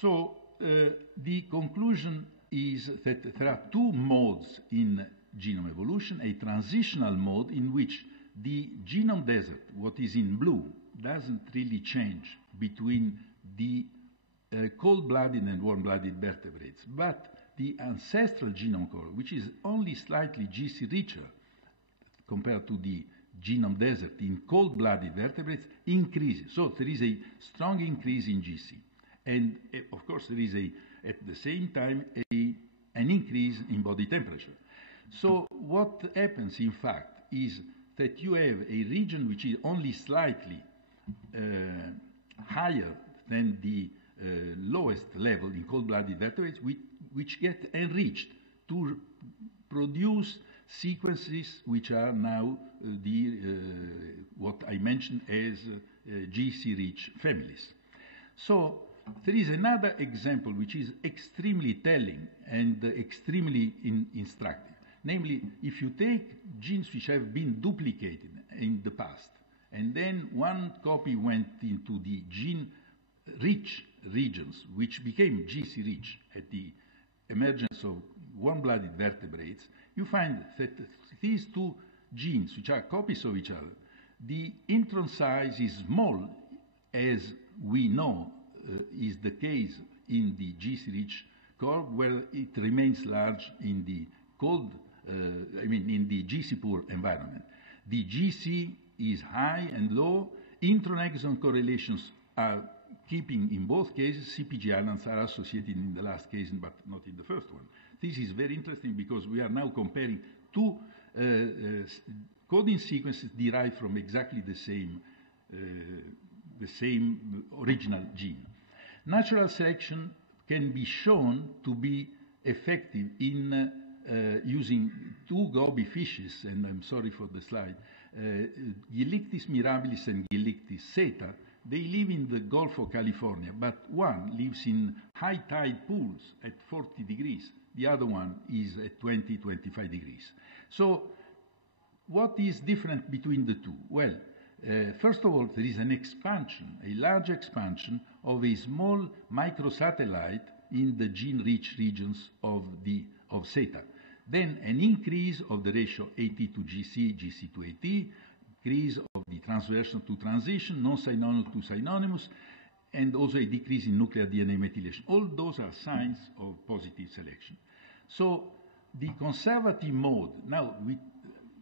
So the conclusion is that there are two modes in genome evolution, a transitional mode in which the genome desert, what is in blue, doesn't really change between the cold-blooded and warm-blooded vertebrates, but the ancestral genome core, which is only slightly GC richer compared to the genome desert in cold-blooded vertebrates, increases. So there is a strong increase in GC. And of course, there is at the same time an increase in body temperature. So what happens, in fact, is that you have a region which is only slightly higher than the lowest level in cold-blooded vertebrates, which get enriched to produce sequences which are now what I mentioned as GC-rich families. So there is another example which is extremely telling and extremely instructive. Namely, if you take genes which have been duplicated in the past, and then one copy went into the gene-rich regions, which became GC-rich at the emergence of warm-blooded vertebrates, you find that these two genes, which are copies of each other, the intron size is small, as we know is the case in the GC-rich curve where it remains large in the cold, in the GC poor environment. The GC is high and low. Intron-exon correlations are keeping in both cases. CPG islands are associated in the last case, but not in the first one. This is very interesting because we are now comparing two coding sequences derived from exactly the same original gene. Natural selection can be shown to be effective in using two goby fishes, and I'm sorry for the slide, Gylictis mirabilis and Gylictis seta. They live in the Gulf of California, but one lives in high tide pools at 40 degrees. The other one is at 20, 25 degrees. So what is different between the two? Well, first of all, there is an expansion, a large expansion of a small microsatellite in the gene-rich regions of seta. Then an increase of the ratio AT to GC, GC to AT, increase of the transversion to transition, non-synonymous to synonymous, and also a decrease in nuclear DNA methylation. All those are signs of positive selection. So the conservative mode, now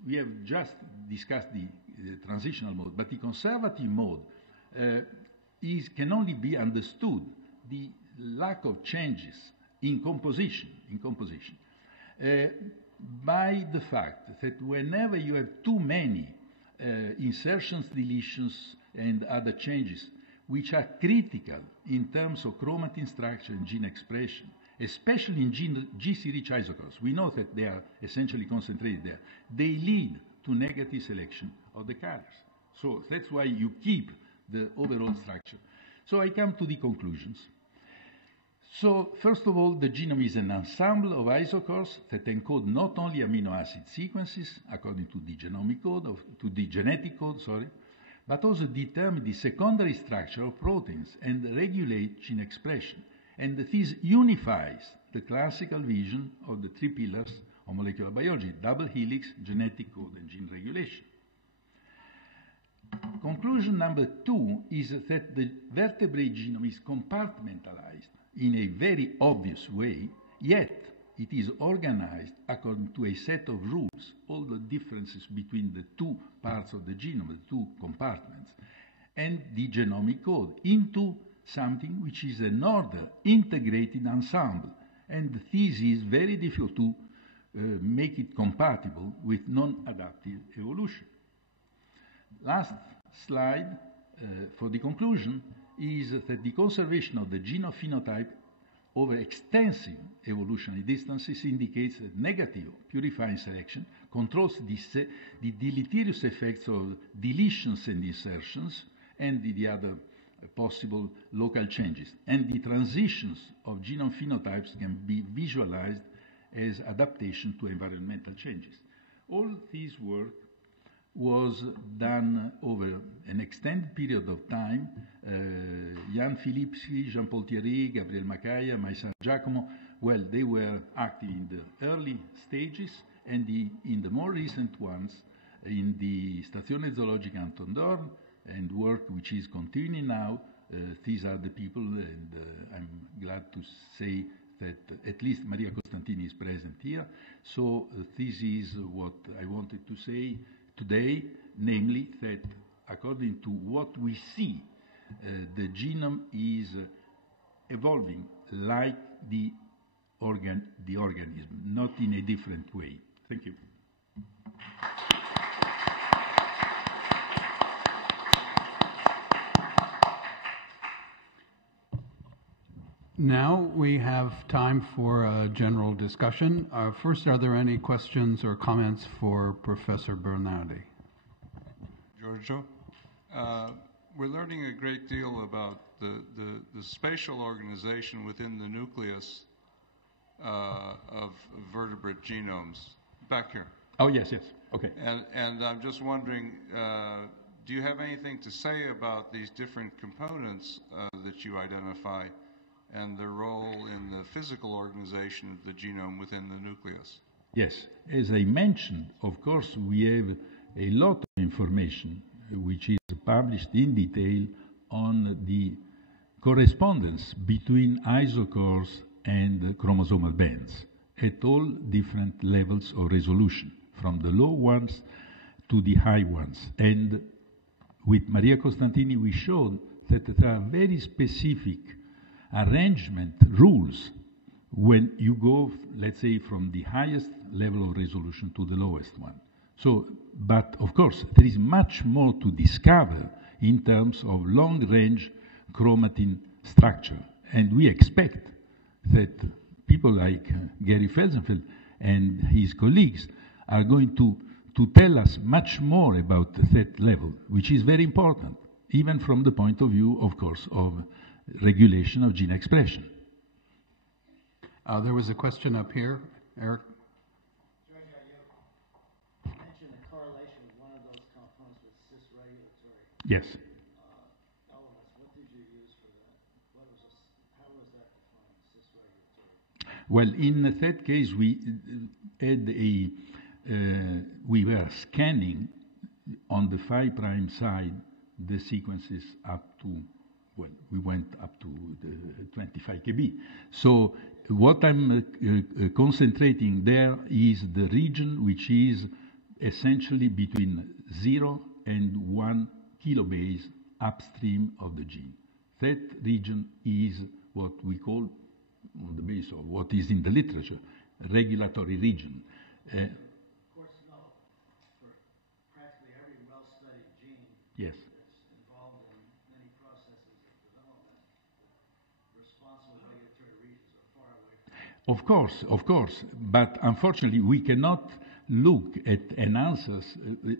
we have just discussed the transitional mode, but the conservative mode can only be understood, the lack of changes in composition, by the fact that whenever you have too many insertions, deletions, and other changes, which are critical in terms of chromatin structure and gene expression, especially in GC-rich isochrones, we know that they are essentially concentrated there, they lead to negative selection of the carriers. So that's why you keep the overall structure. So I come to the conclusions. So first of all, the genome is an ensemble of isochores that encode not only amino acid sequences according to the genomic code, to the genetic code, but also determine the secondary structure of proteins and regulate gene expression. And this unifies the classical vision of the three pillars of molecular biology: double helix, genetic code, and gene regulation. Conclusion number 2 is that the vertebrate genome is compartmentalized in a very obvious way, yet it is organized according to a set of rules, all the differences between the two parts of the genome, the two compartments, and the genomic code into something which is an order integrated ensemble. And this is very difficult to make it compatible with non-adaptive evolution. Last slide for the conclusion is that the conservation of the genophenotype over extensive evolutionary distances indicates that negative purifying selection controls the deleterious effects of deletions and insertions and the other possible local changes. And the transitions of genome phenotypes can be visualized as adaptation to environmental changes. All this work was done over an extended period of time. Jan Filipski, Jean-Paul Thierry, Gabriel Macaya, myself, Giacomo, well, they were active in the early stages, and in the more recent ones, in the Stazione Zoologica Anton Dorn, and work which is continuing now. These are the people, and I'm glad to say that at least Maria Costantini is present here. So this is what I wanted to say today, namely that according to what we see, the genome is evolving like the organism, not in a different way. Thank you. Now we have time for a general discussion. First, are there any questions or comments for Professor Bernardi? Giorgio, we're learning a great deal about the spatial organization within the nucleus of vertebrate genomes. Back here. Oh, yes, okay. And I'm just wondering, do you have anything to say about these different components that you identify and their role in the physical organization of the genome within the nucleus? Yes. As I mentioned, of course, we have a lot of information which is published in detail on the correspondence between isochores and chromosomal bands at all different levels of resolution, from the low ones to the high ones. And with Maria Costantini, we showed that there are very specific arrangement rules when you go, let's say, from the highest level of resolution to the lowest one. So, but of course, there is much more to discover in terms of long-range chromatin structure. And we expect that people like Gary Felsenfeld and his colleagues are going to tell us much more about that level, which is very important, even from the point of view, of course, of regulation of gene expression. There was a question up here, Eric. Giorgio, you mentioned a correlation with one of those components with cis-regulatory Yes. elements. What did you use for that? How was that defined, cis-regulatory? Well, in that case, we had we were scanning on the 5' side the sequences up to, well, we went up to the 25 kb. So what I'm concentrating there is the region which is essentially between 0 and 1 kilobase upstream of the gene. That region is what we call, on the basis of what is in the literature, regulatory region. Of course, no. For practically every well-studied gene Yes. that's involved in many processes of development, the responsible regulatory regions are far away from Of course, but unfortunately we cannot look at enhancers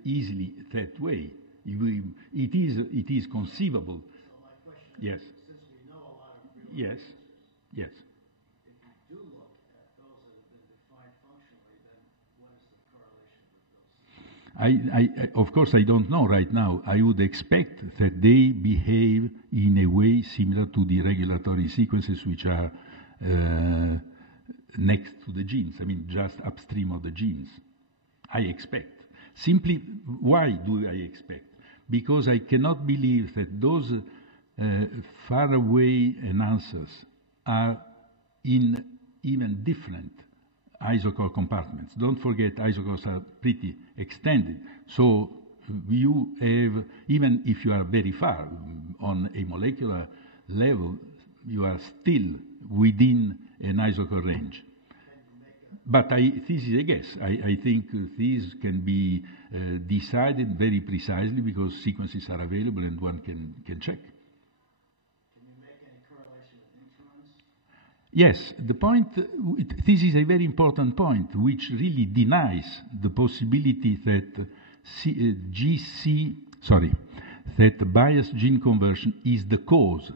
easily that way. It is conceivable. So my question Yes. is, since we know a lot of real Yes. cases, Yes. if you do look at those that have been defined functionally, then what is the correlation with those? Of course, I don't know right now. I would expect that they behave in a way similar to the regulatory sequences which are next to the genes, I mean, just upstream of the genes. I expect. Simply, why do I expect? Because I cannot believe that those faraway enhancers are in even different isochore compartments. Don't forget, isocores are pretty extended. So you have, even if you are very far on a molecular level, you are still within an isochore range. But this is a guess. I think these can be decided very precisely because sequences are available and one can check. Can you make any correlation with introns? Yes, the point, this is a very important point, which really denies the possibility that that biased gene conversion is the cause.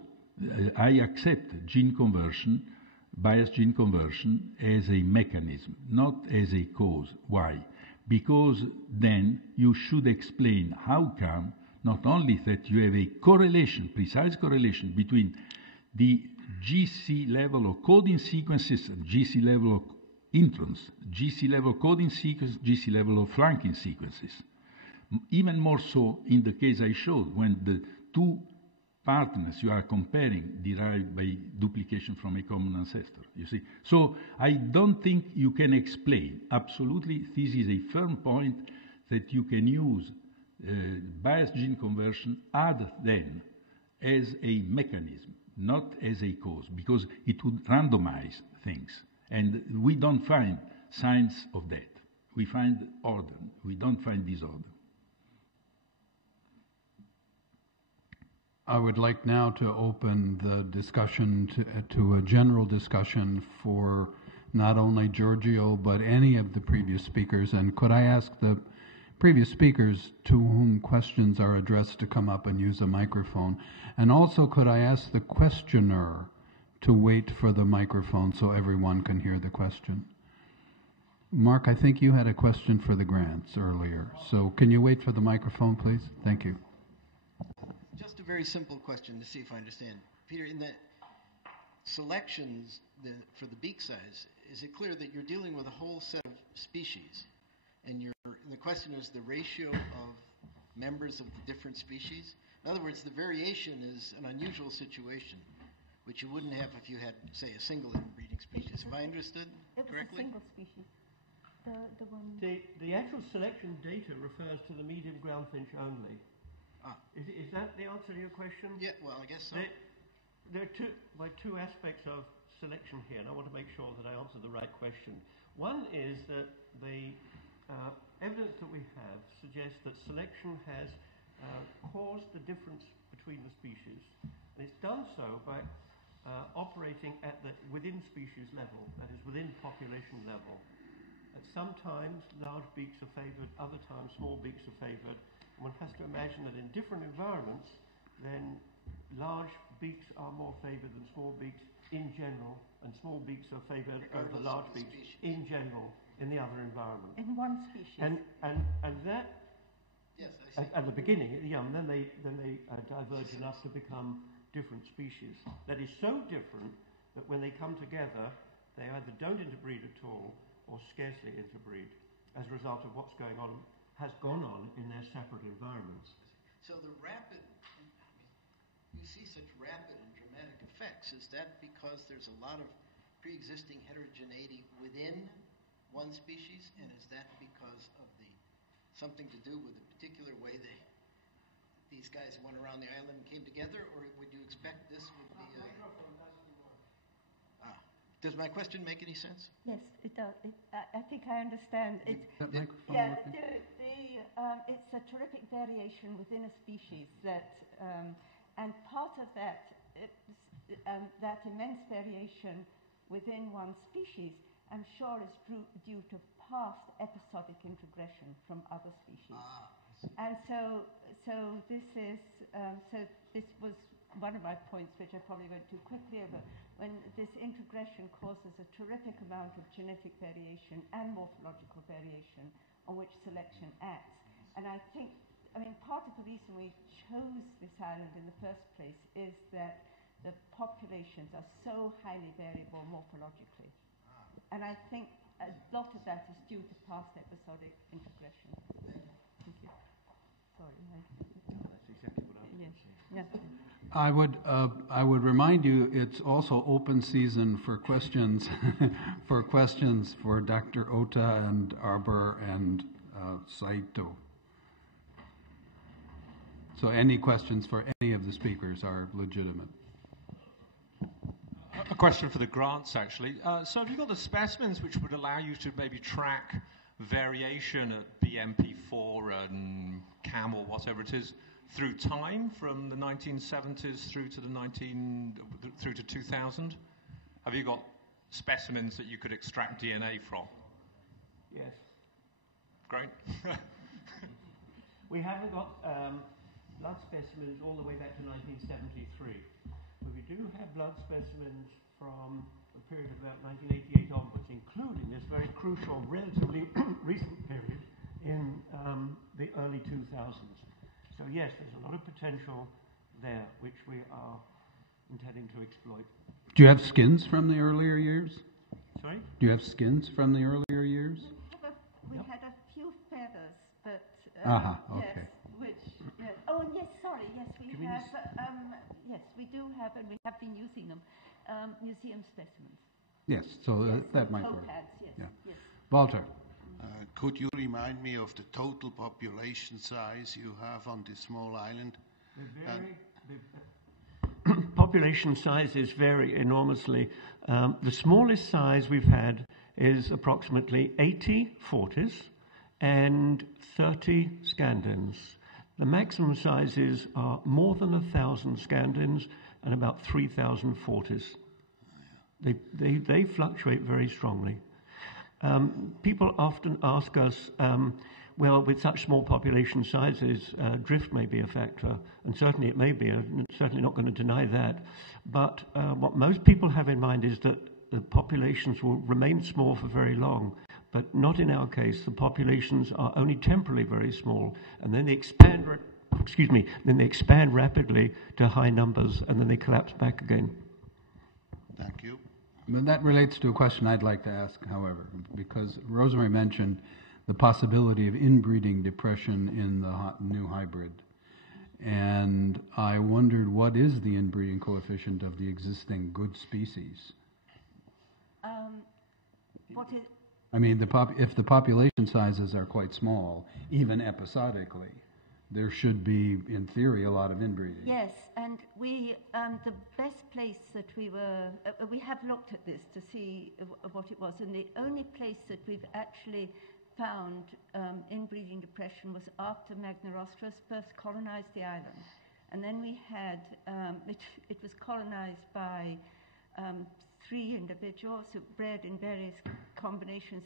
I accept gene conversion, biased gene conversion, as a mechanism, not as a cause. Why? Because then you should explain how come not only that you have a correlation, precise correlation between the GC level of coding sequences and GC level of introns, GC level coding sequence, GC level of flanking sequences. Even more so in the case I showed, when the two partners you are comparing derived by duplication from a common ancestor, you see. So I don't think you can explain. Absolutely, this is a firm point that you can use biased gene conversion other than as a mechanism, not as a cause, because it would randomize things. And we don't find signs of that. We find order. We don't find disorder. I would like now to open the discussion to a general discussion for not only Giorgio, but any of the previous speakers. And could I ask the previous speakers to whom questions are addressed to come up and use a microphone? And also, could I ask the questioner to wait for the microphone so everyone can hear the question? Mark, I think you had a question for the grants earlier. So can you wait for the microphone, please? Thank you. Just a very simple question to see if I understand. Peter, in the selections for the beak size, is it clear that you're dealing with a whole set of species? And the question is the ratio of members of the different species? In other words, the variation is an unusual situation which you wouldn't have if you had, say, a single inbreeding species. Have I understood correctly? It was a single species. The one. The actual selection data refers to the medium ground finch only. Is that the answer to your question? Yeah, well, I guess so. There are two aspects of selection here, and I want to make sure that I answer the right question. One is that the evidence that we have suggests that selection has caused the difference between the species, and it's done so by operating at the within species level, that is, within population level. Sometimes large beaks are favoured, other times small beaks are favoured. One has to imagine that in different environments, then large beaks are more favoured than small beaks in general, and small beaks are favoured over large beaks in general in the other environment. In one species. And that, yes, I see. at the beginning, at the young, then they diverge enough to become different species. That is so different that when they come together, they either don't interbreed at all or scarcely interbreed as a result of what's has gone on in their separate environments. So you see such rapid and dramatic effects. Is that because there's a lot of pre-existing heterogeneity within one species, and is that because of something to do with the particular way these guys went around the island and came together, or would you expect this would be a... Does my question make any sense? Yes, it does. I think I understand. It's a terrific variation within a species and part of that immense variation within one species, I'm sure, is due to past episodic introgression from other species. And so this was one of my points, which I probably went too quickly over, when this introgression causes a terrific amount of genetic variation and morphological variation on which selection acts. And I think, part of the reason we chose this island in the first place is that the populations are so highly variable morphologically. And I think a lot of that is due to past episodic introgression. Thank you. Sorry. That's exactly what I was saying. Yeah. I would remind you it's also open season for questions for Dr. Ota and Arbor and Saito. So any questions for any of the speakers are legitimate. A question for the Grants, actually. So have you got the specimens which would allow you to maybe track variation at BMP4 and CAM or whatever it is through time, from the 1970s through to 2000? Have you got specimens that you could extract DNA from? Yes. Great. We haven't got blood specimens all the way back to 1973. But we do have blood specimens from the period of about 1988 onwards, including this very crucial, relatively recent period in the early 2000s. So yes, there's a lot of potential there, which we are intending to exploit. Do you have skins from the earlier years? Sorry? Do you have skins from the earlier years? We had a few feathers, but okay. Yes, oh, and yes, sorry, yes, we have. Yes, we do have, and we have been using them. Museum specimens. Yes, so that might work. Yes. Walter. Could you remind me of the total population size you have on this small island? Population sizes vary enormously. The smallest size we've had is approximately 80 fortis and 30 scandins. The maximum sizes are more than 1,000 scandins and about 3,000 fortis. They fluctuate very strongly. People often ask us, well, with such small population sizes, drift may be a factor, and certainly it may be. I'm certainly not going to deny that. But what most people have in mind is that the populations will remain small for very long, but not in our case. The populations are only temporarily very small, and then they expand. Then they expand rapidly to high numbers, and then they collapse back again. Thank you. That relates to a question I'd like to ask, however, because Rosemarie mentioned the possibility of inbreeding depression in the new hybrid. And I wondered, what is the inbreeding coefficient of the existing good species? What is... I mean, if the population sizes are quite small, even episodically, there should be, in theory, a lot of inbreeding. Yes, and we, the best place that we were, we have looked at this to see what it was, and the only place that we've actually found inbreeding depression was after Magna Rostros first colonized the island. And then we had, it was colonized by 3 individuals who bred in various combinations.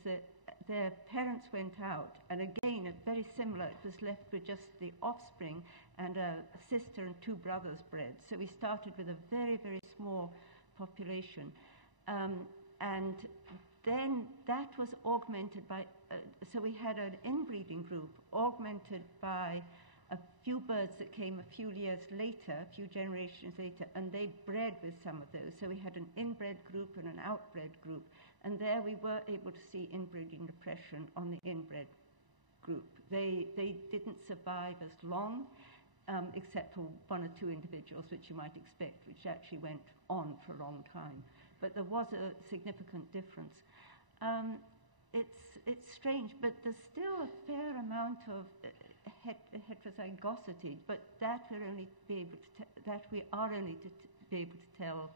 Their parents went out, and again, very similar, it was left with just the offspring, and a sister and 2 brothers bred. So we started with a very, very small population. And then that was augmented by, so we had an inbreeding group augmented by a few birds that came a few years later, a few generations later, and they bred with some of those. So we had an inbred group and an outbred group, and there we were able to see inbreeding depression on the inbred group. They didn't survive as long, except for 1 or 2 individuals, which you might expect, which actually went on for a long time. But there was a significant difference. It's strange, but there's still a fair amount of heterozygosity, but that we're only be able to that we are only to be able to tell.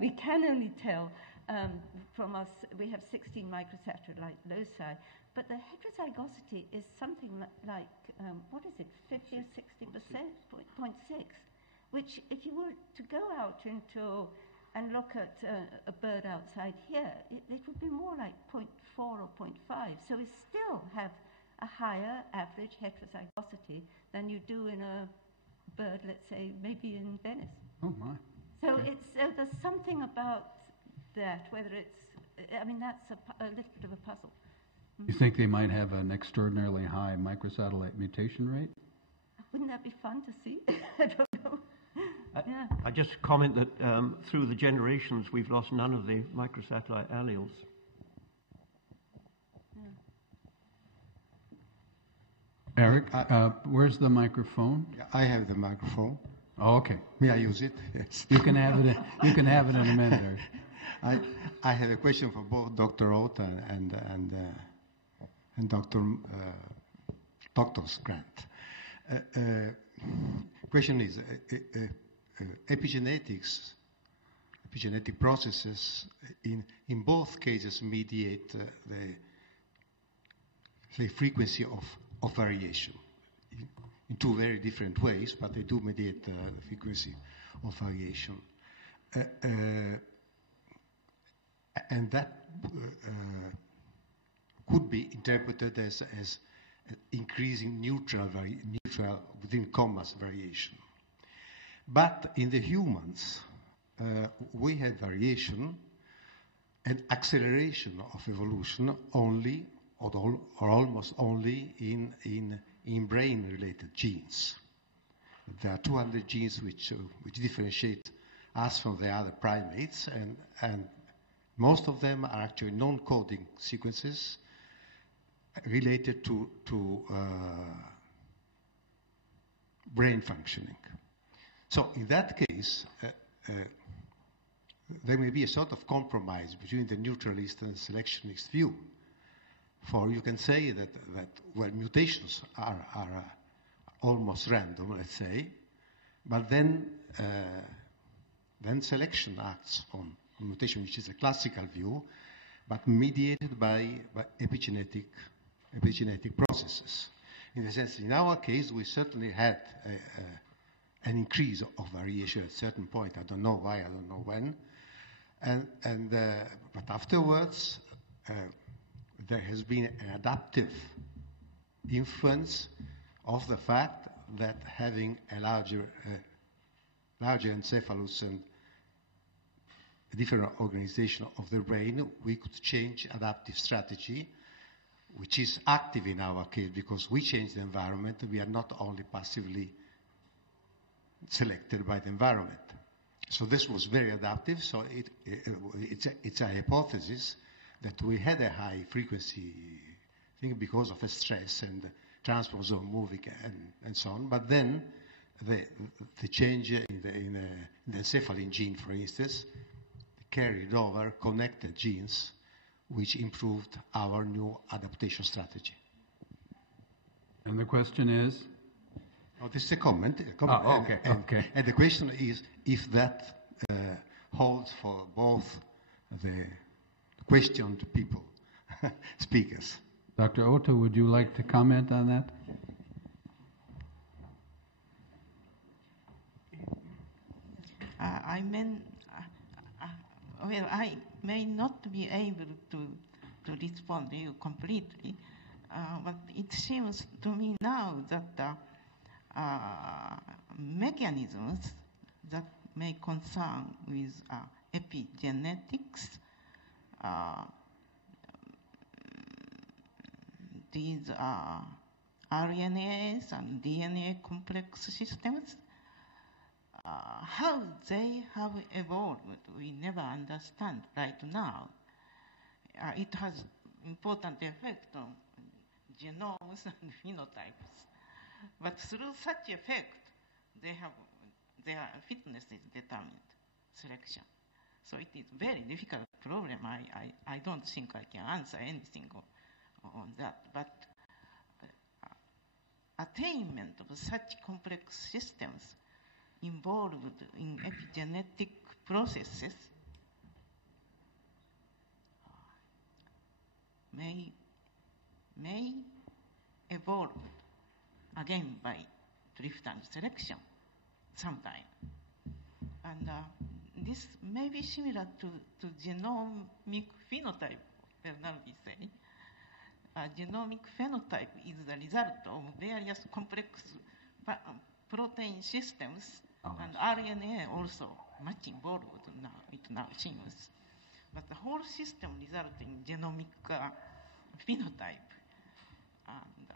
We can only tell from us. We have 16 microsatellite loci, but the heterozygosity is something like what is it, 50 or 60%, 0.6, which if you were to go out into and look at a bird outside here, it would be more like 0.4 or 0.5. So we still have a higher average heterozygosity than you do in a bird, let's say, maybe in Venice. Oh, my. So Okay. there's something about that, whether it's, I mean, that's a little bit of a puzzle. You think they might have an extraordinarily high microsatellite mutation rate? Wouldn't that be fun to see? I don't know. Yeah. I just comment that through the generations, we've lost none of the microsatellite alleles. Eric, where's the microphone? I have the microphone. Oh, okay. May I use it? Yes. You can have it. You can have it in a minute. Eric. I have a question for both Dr. Roth and Dr. Grant. Question is, epigenetic processes in both cases mediate the frequency of variation in 2 very different ways, but they do mediate the frequency of variation. And that could be interpreted as increasing neutral within commas variation. But in the humans, we have variation and acceleration of evolution only or almost only in brain-related genes. There are 200 genes which differentiate us from the other primates, and most of them are actually non-coding sequences related to brain functioning. So in that case, there may be a sort of compromise between the neutralist and selectionist view. For you can say that well, mutations are almost random, let's say, but then selection acts on mutation, which is a classical view, but mediated by epigenetic processes. In the sense, in our case, we certainly had an increase of variation at a certain point. I don't know why, I don't know when, but afterwards, there has been an adaptive influence of the fact that having a larger encephalus and a different organization of the brain, we could change adaptive strategy, which is active in our case because we change the environment. We are not only passively selected by the environment. So this was very adaptive. So it's a hypothesis that we had a high frequency thing because of a stress, and transposon moving and so on. But then the change in the encephalin gene, for instance, carried over connected genes, which improved our new adaptation strategy. And the question is? Oh, this is a comment. Oh, okay, okay. And the question is if that holds for both the questioned people, speakers. Dr. Otto, would you like to comment on that? I may not be able to respond to you completely, but it seems to me now that mechanisms that may concern with epigenetics, these RNAs and DNA complex systems, how they have evolved, we never understand right now. It has important effect on genomes and phenotypes. But through such effect, their fitness is determined, selection. So it is very difficult problem. I don't think I can answer anything on that. But attainment of such complex systems involved in epigenetic processes may evolve again by drift and selection sometime. And this may be similar to genomic phenotype, Bernardi say. Genomic phenotype is the result of various complex protein systems, and RNA also much involved now, it now seems. But the whole system results in genomic phenotype. And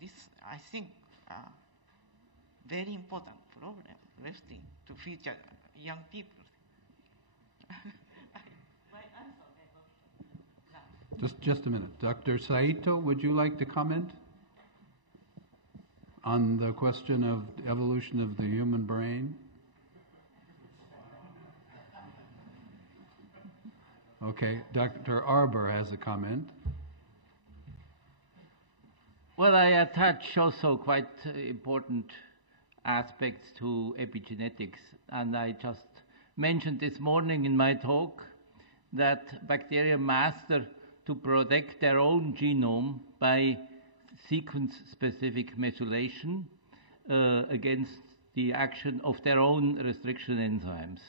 this, I think, very important problem resting to future young people. Just a minute. Dr. Saito, would you like to comment on the question of evolution of the human brain? Okay, Dr. Arbour has a comment. Well, I attach also quite important aspects to epigenetics, and I just mentioned this morning in my talk that bacteria master to protect their own genome by sequence-specific methylation against the action of their own restriction enzymes.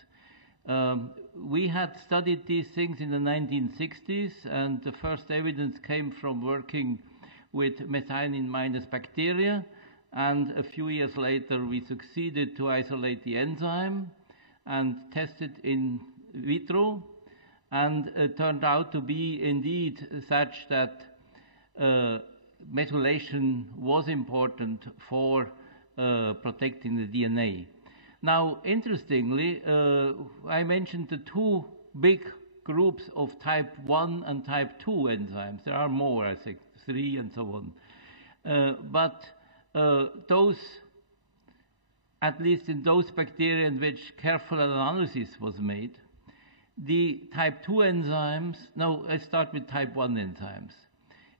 We had studied these things in the 1960s, and the first evidence came from working with methionine-minus bacteria, and a few years later we succeeded to isolate the enzyme and test it in vitro, and it turned out to be indeed such that methylation was important for protecting the DNA. Now, interestingly, I mentioned the two big groups of type 1 and type 2 enzymes. There are more, I think, 3 and so on. But those, at least in those bacteria in which careful analysis was made, the type 2 enzymes, no, I start with type 1 enzymes.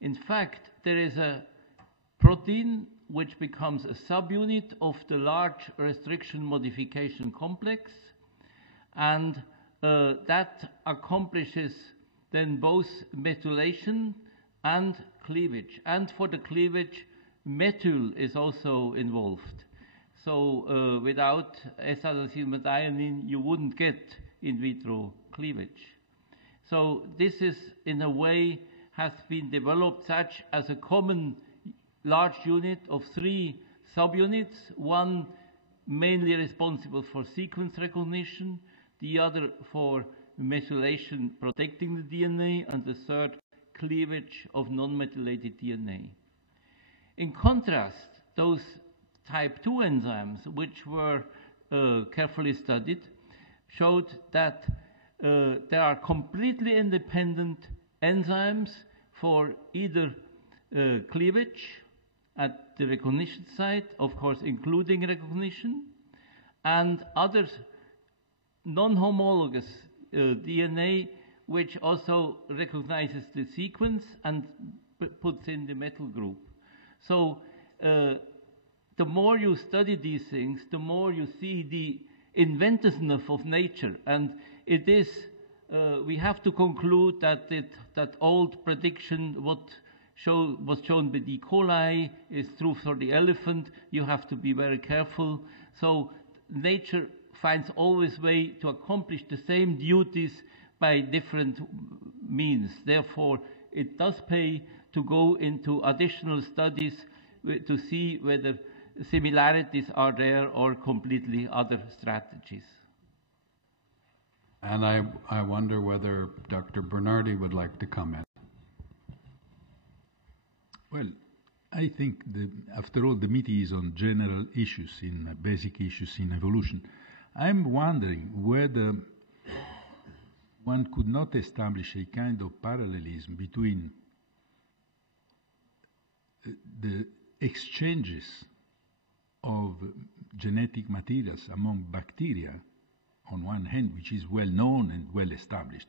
In fact, there is a protein which becomes a subunit of the large restriction modification complex, and that accomplishes then both methylation and cleavage. And for the cleavage, methyl is also involved. So without S-adenosylmethionine, you wouldn't get in vitro cleavage. So this is, in a way, has been developed such as a common large unit of 3 subunits, one mainly responsible for sequence recognition, the other for methylation protecting the DNA, and the third cleavage of non-methylated DNA. In contrast, those type 2 enzymes, which were carefully studied, showed that there are completely independent enzymes for either cleavage at the recognition site, of course including recognition, and other non-homologous DNA which also recognizes the sequence and puts in the metal group. So the more you study these things, the more you see the inventiveness of nature. And it is, we have to conclude that that old prediction, what was shown by E. coli, is true for the elephant. You have to be very careful. So nature finds always way to accomplish the same duties by different means. Therefore, it does pay to go into additional studies to see whether similarities are there or completely other strategies. And I wonder whether Dr. Bernardi would like to comment. Well, I think after all, the meeting is on general issues, basic issues in evolution. I'm wondering whether one could not establish a kind of parallelism between the exchanges of genetic materials among bacteria, on one hand, which is well known and well established,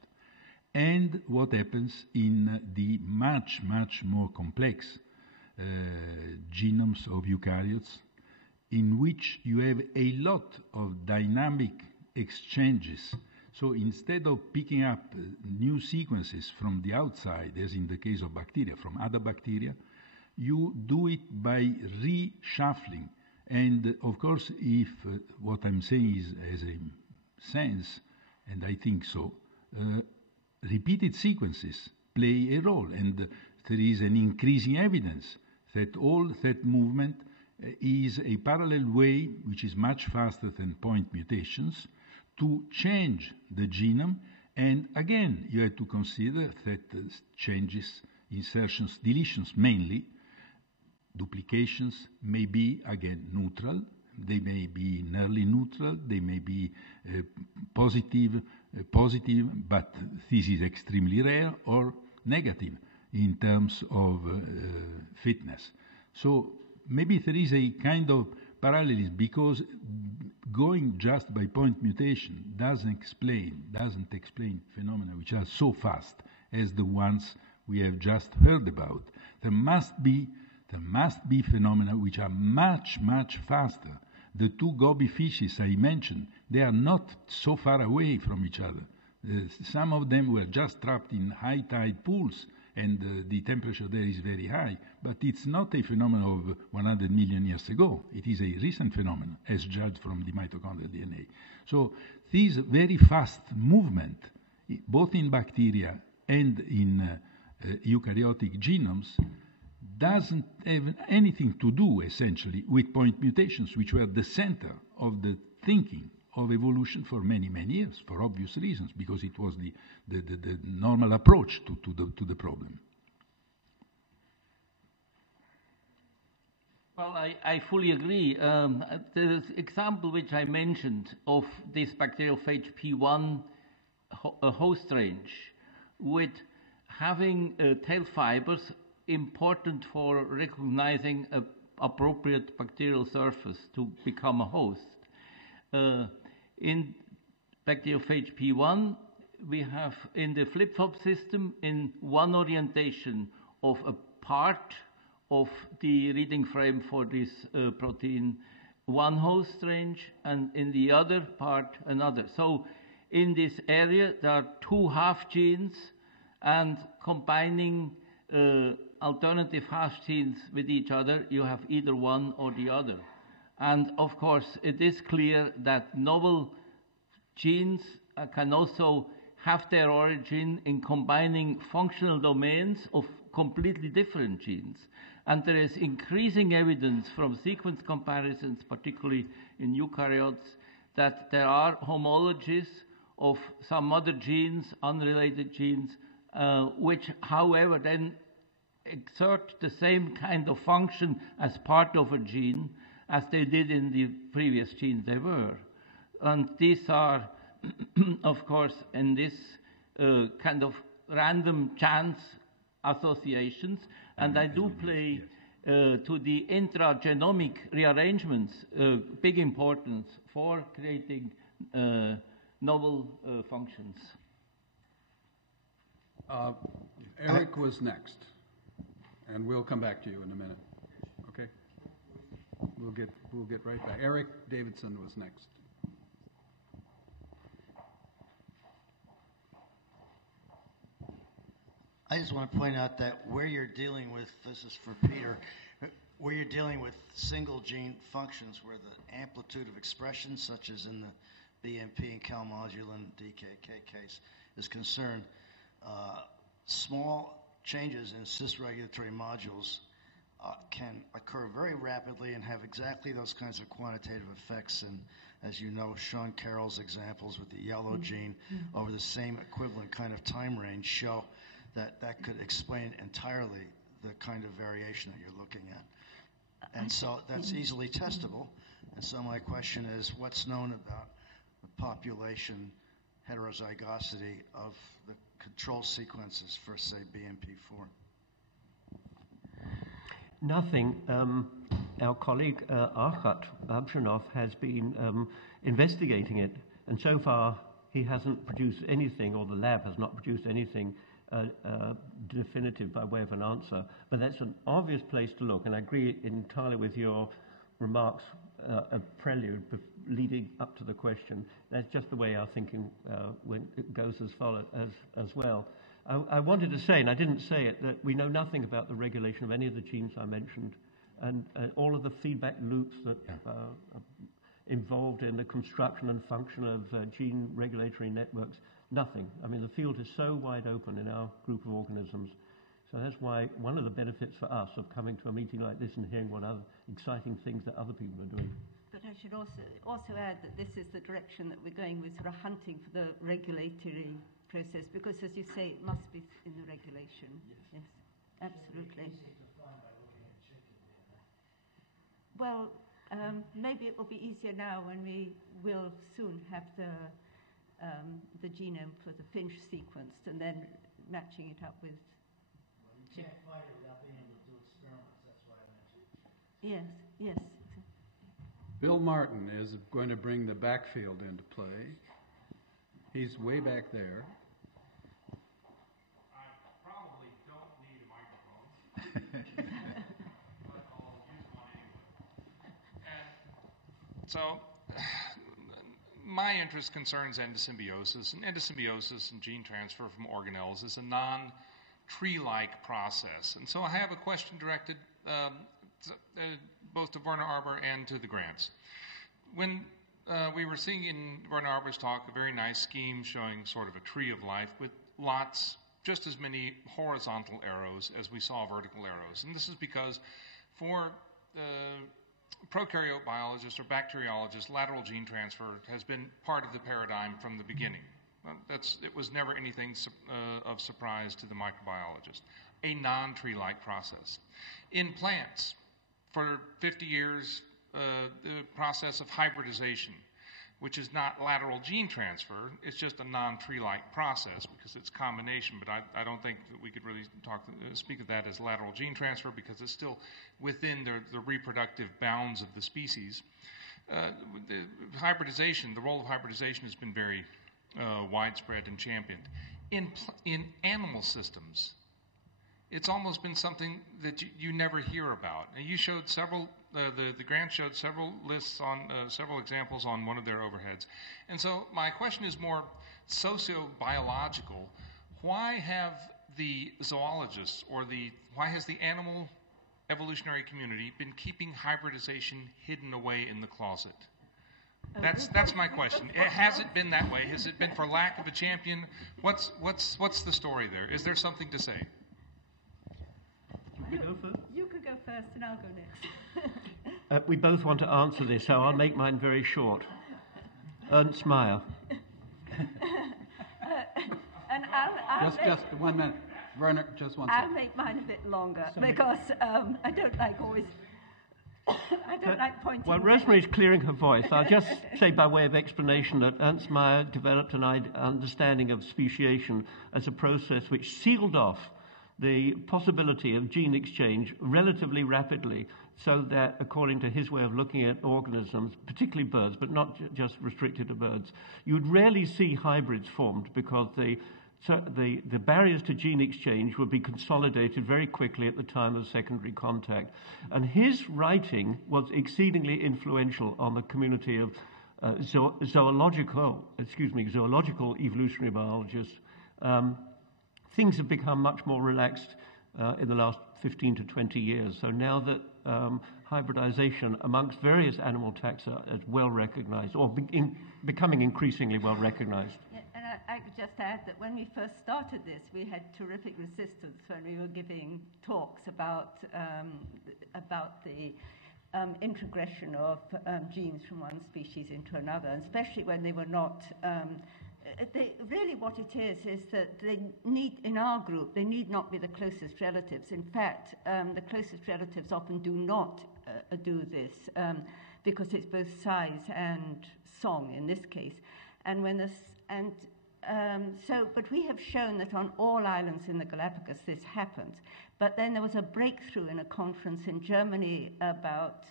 and what happens in the much, much more complex genomes of eukaryotes, in which you have a lot of dynamic exchanges. So instead of picking up new sequences from the outside, as in the case of bacteria, from other bacteria, you do it by reshuffling. And of course, if what I'm saying has a sense, and I think so, repeated sequences play a role. And there is an increasing evidence that all that movement is a parallel way, which is much faster than point mutations, to change the genome. And again, you have to consider that changes, insertions, deletions mainly, duplications may be, again, neutral. They may be nearly neutral. They may be positive, but this is extremely rare, or negative in terms of fitness. So maybe there is a kind of parallelism, because going just by point mutation doesn't explain phenomena which are so fast as the ones we have just heard about. There must be phenomena which are much, much faster. The two goby fishes I mentioned, they are not so far away from each other. Some of them were just trapped in high tide pools, and the temperature there is very high. But it's not a phenomenon of 100 million years ago. It is a recent phenomenon, as judged from the mitochondrial DNA. So this very fast movement, both in bacteria and in eukaryotic genomes, doesn't have anything to do, essentially, with point mutations, which were the center of the thinking of evolution for many, many years, for obvious reasons, because it was the normal approach to the problem. Well, I fully agree. The example which I mentioned of this bacteriophage P1 host range, with having tail fibers important for recognizing an appropriate bacterial surface to become a host. In bacteriophage P1, we have in the flip-flop system, in one orientation of a part of the reading frame for this protein, one host range, and in the other part, another. So in this area, there are two half genes, and combining alternative half genes with each other, you have either one or the other. And of course, it is clear that novel genes can also have their origin in combining functional domains of completely different genes. And there is increasing evidence from sequence comparisons, particularly in eukaryotes, that there are homologies of some other genes, unrelated genes, which, however, then exert the same kind of function as part of a gene as they did in the previous genes they were. And these are, of course, in this kind of random chance associations, and I do play to the intragenomic rearrangements big importance for creating novel functions. Eric was next, and we'll come back to you in a minute. Okay? We'll get right back. Eric Davidson was next. I just want to point out that where you're dealing with, this is for Peter, where you're dealing with single gene functions where the amplitude of expression, such as in the BMP and Calmodulin DKK case, is concerned, small changes in cis-regulatory modules can occur very rapidly and have exactly those kinds of quantitative effects. And as you know, Sean Carroll's examples with the yellow gene over the same equivalent kind of time range show that could explain entirely the kind of variation that you're looking at. And so that's easily testable. And so my question is, what's known about the population heterozygosity of the control sequences for, say, BMP4? Nothing. Our colleague Arhat Abjanov has been investigating it, and so far he hasn't produced anything, or the lab has not produced anything definitive by way of an answer. But that's an obvious place to look, and I agree entirely with your remarks, a prelude leading up to the question. That's just the way our thinking when it goes as well. I wanted to say, and I didn't say it, that we know nothing about the regulation of any of the genes I mentioned, and all of the feedback loops that are involved in the construction and function of gene regulatory networks. Nothing. I mean, the field is so wide open in our group of organisms. So that's why one of the benefits for us of coming to a meeting like this and hearing what other exciting things that other people are doing. But I should also add that this is the direction that we're going with, sort of hunting for the regulatory process, because as you say, it must be in the regulation. Yes, absolutely. Well, maybe it will be easier now when we will soon have the genome for the Finch sequenced and then matching it up with. Well, you can't fight it without being able to do experiments. That's why I mentioned it. Yes. Bill Martin is going to bring the backfield into play. He's way back there. I probably don't need a microphone, but I'll use one anyway. And so, my interest concerns endosymbiosis, and endosymbiosis and gene transfer from organelles is a non-tree-like process. And so I have a question directed both to Werner Arber and to the Grants. When we were seeing in Werner Arber's talk a very nice scheme showing sort of a tree of life with lots, just as many horizontal arrows as we saw vertical arrows. And this is because for prokaryote biologists or bacteriologists, lateral gene transfer has been part of the paradigm from the beginning. It was never anything of surprise to the microbiologist. A non-tree-like process. In plants, for 50 years, the process of hybridization, which is not lateral gene transfer, it's just a non-tree-like process because it's combination, but I don't think that we could really speak of that as lateral gene transfer because it's still within the reproductive bounds of the species. The hybridization, the role of hybridization has been very widespread and championed. In animal systems, it's almost been something that you never hear about. And you showed several, the grant showed several lists on, several examples on one of their overheads. And so my question is more socio-biological. Why have the zoologists or why has the animal evolutionary community been keeping hybridization hidden away in the closet? That's my question. Has it been that way? Has it been for lack of a champion? What's the story there? Is there something to say? You could go first and I'll go next. We both want to answer this, so I'll make mine very short. Ernst Mayr. And I'll just 1 minute. Werner, just 1 second. I'll make mine a bit longer because I don't like always... I don't like pointing... While Rosemary's clearing her voice, I'll just say by way of explanation that Ernst Mayr developed an understanding of speciation as a process which sealed off the possibility of gene exchange relatively rapidly, so that, according to his way of looking at organisms, particularly birds, but not just restricted to birds, you'd rarely see hybrids formed because the barriers to gene exchange would be consolidated very quickly at the time of secondary contact. And his writing was exceedingly influential on the community of zoological evolutionary biologists. Things have become much more relaxed in the last 15 to 20 years. So now that hybridization amongst various animal taxa is well recognized, or becoming increasingly well recognized. Yeah, and I could just add that when we first started this, we had terrific resistance when we were giving talks about the introgression of genes from one species into another, and especially when they were not. Really what it is that they need, in our group, they need not be the closest relatives. In fact, the closest relatives often do not do this because it's both size and song in this case. And but we have shown that on all islands in the Galapagos this happens. But then there was a breakthrough in a conference in Germany about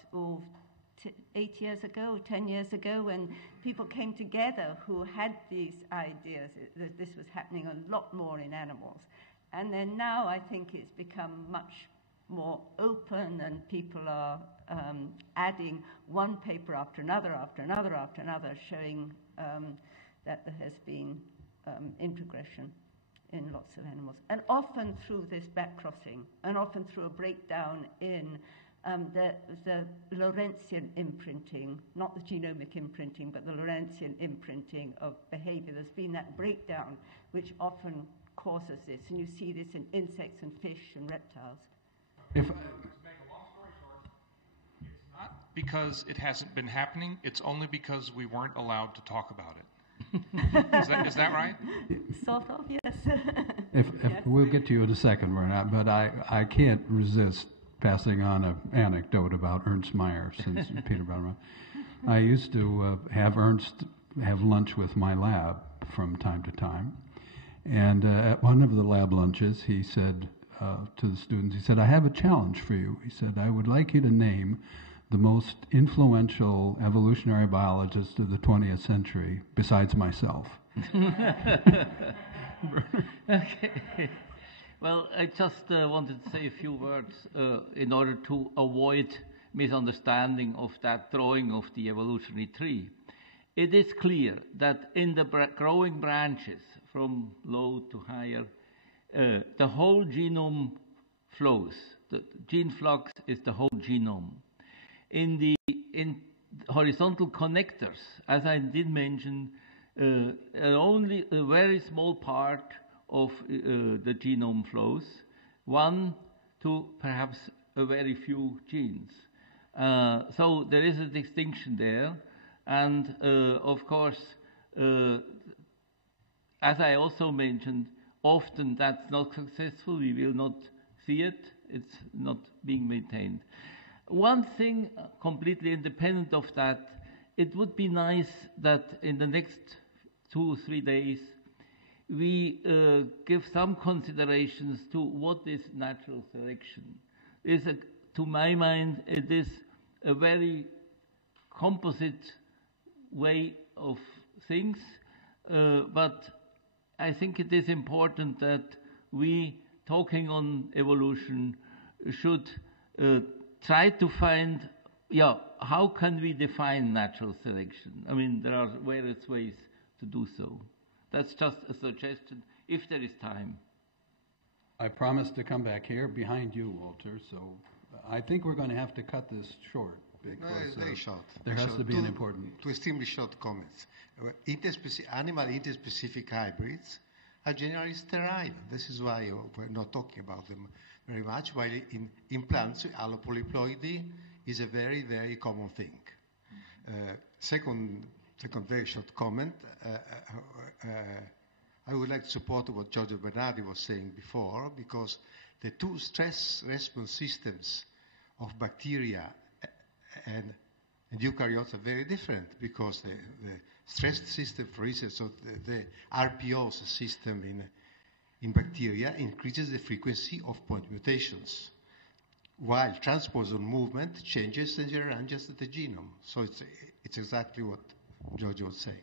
8 years ago, 10 years ago, when people came together who had these ideas that this was happening a lot more in animals. And then now I think it's become much more open, and people are adding one paper after another, after another, after another, showing that there has been introgression in lots of animals. And often through this backcrossing, and often through a breakdown in the Lorentzian imprinting, not the genomic imprinting, but the Lorentzian imprinting of behavior. There's been that breakdown which often causes this, and you see this in insects and fish and reptiles. If to make a long story short, it's not because it hasn't been happening, it's only because we weren't allowed to talk about it. Is that right? Sort of, yes. Yes. We'll get to you in a second, Bernard, but I can't resist passing on an anecdote about Ernst Mayr, since Peter brought him up. I used to have Ernst have lunch with my lab from time to time, and at one of the lab lunches he said to the students, he said, "I have a challenge for you." He said, "I would like you to name the most influential evolutionary biologist of the 20th century besides myself." Okay. Well, I just wanted to say a few words in order to avoid misunderstanding of that drawing of the evolutionary tree. It is clear that in the growing branches, from low to higher, the whole genome flows. The gene flux is the whole genome. In horizontal connectors, as I did mention, only a very small part of the genome flows, 1 to perhaps a very few genes. So there is a distinction there, and of course, as I also mentioned, often that's not successful. We will not see it. It's not being maintained. One thing completely independent of that, it would be nice that in the next 2 or 3 days we give some considerations to what is natural selection. To my mind, it is a very composite way of things, but I think it is important that we, talking on evolution, should try to find, how can we define natural selection? I mean, there are various ways to do so. That's just a suggestion, if there is time. I promised to come back here behind you, Walter, so I think we're going to have to cut this short, because very short. There has to be an important... Two extremely short comments. Animal interspecific hybrids are generally sterile. This is why we're not talking about them very much, while in plants, allopolyploidy is a very, very common thing. Second very short comment. I would like to support what Giorgio Bernardi was saying before, because the two stress response systems of bacteria and eukaryotes are very different, because the stress system, for instance, of the RPOs system in bacteria increases the frequency of point mutations, while transposon movement changes and rearranges the genome. So it's exactly what Giorgio was saying.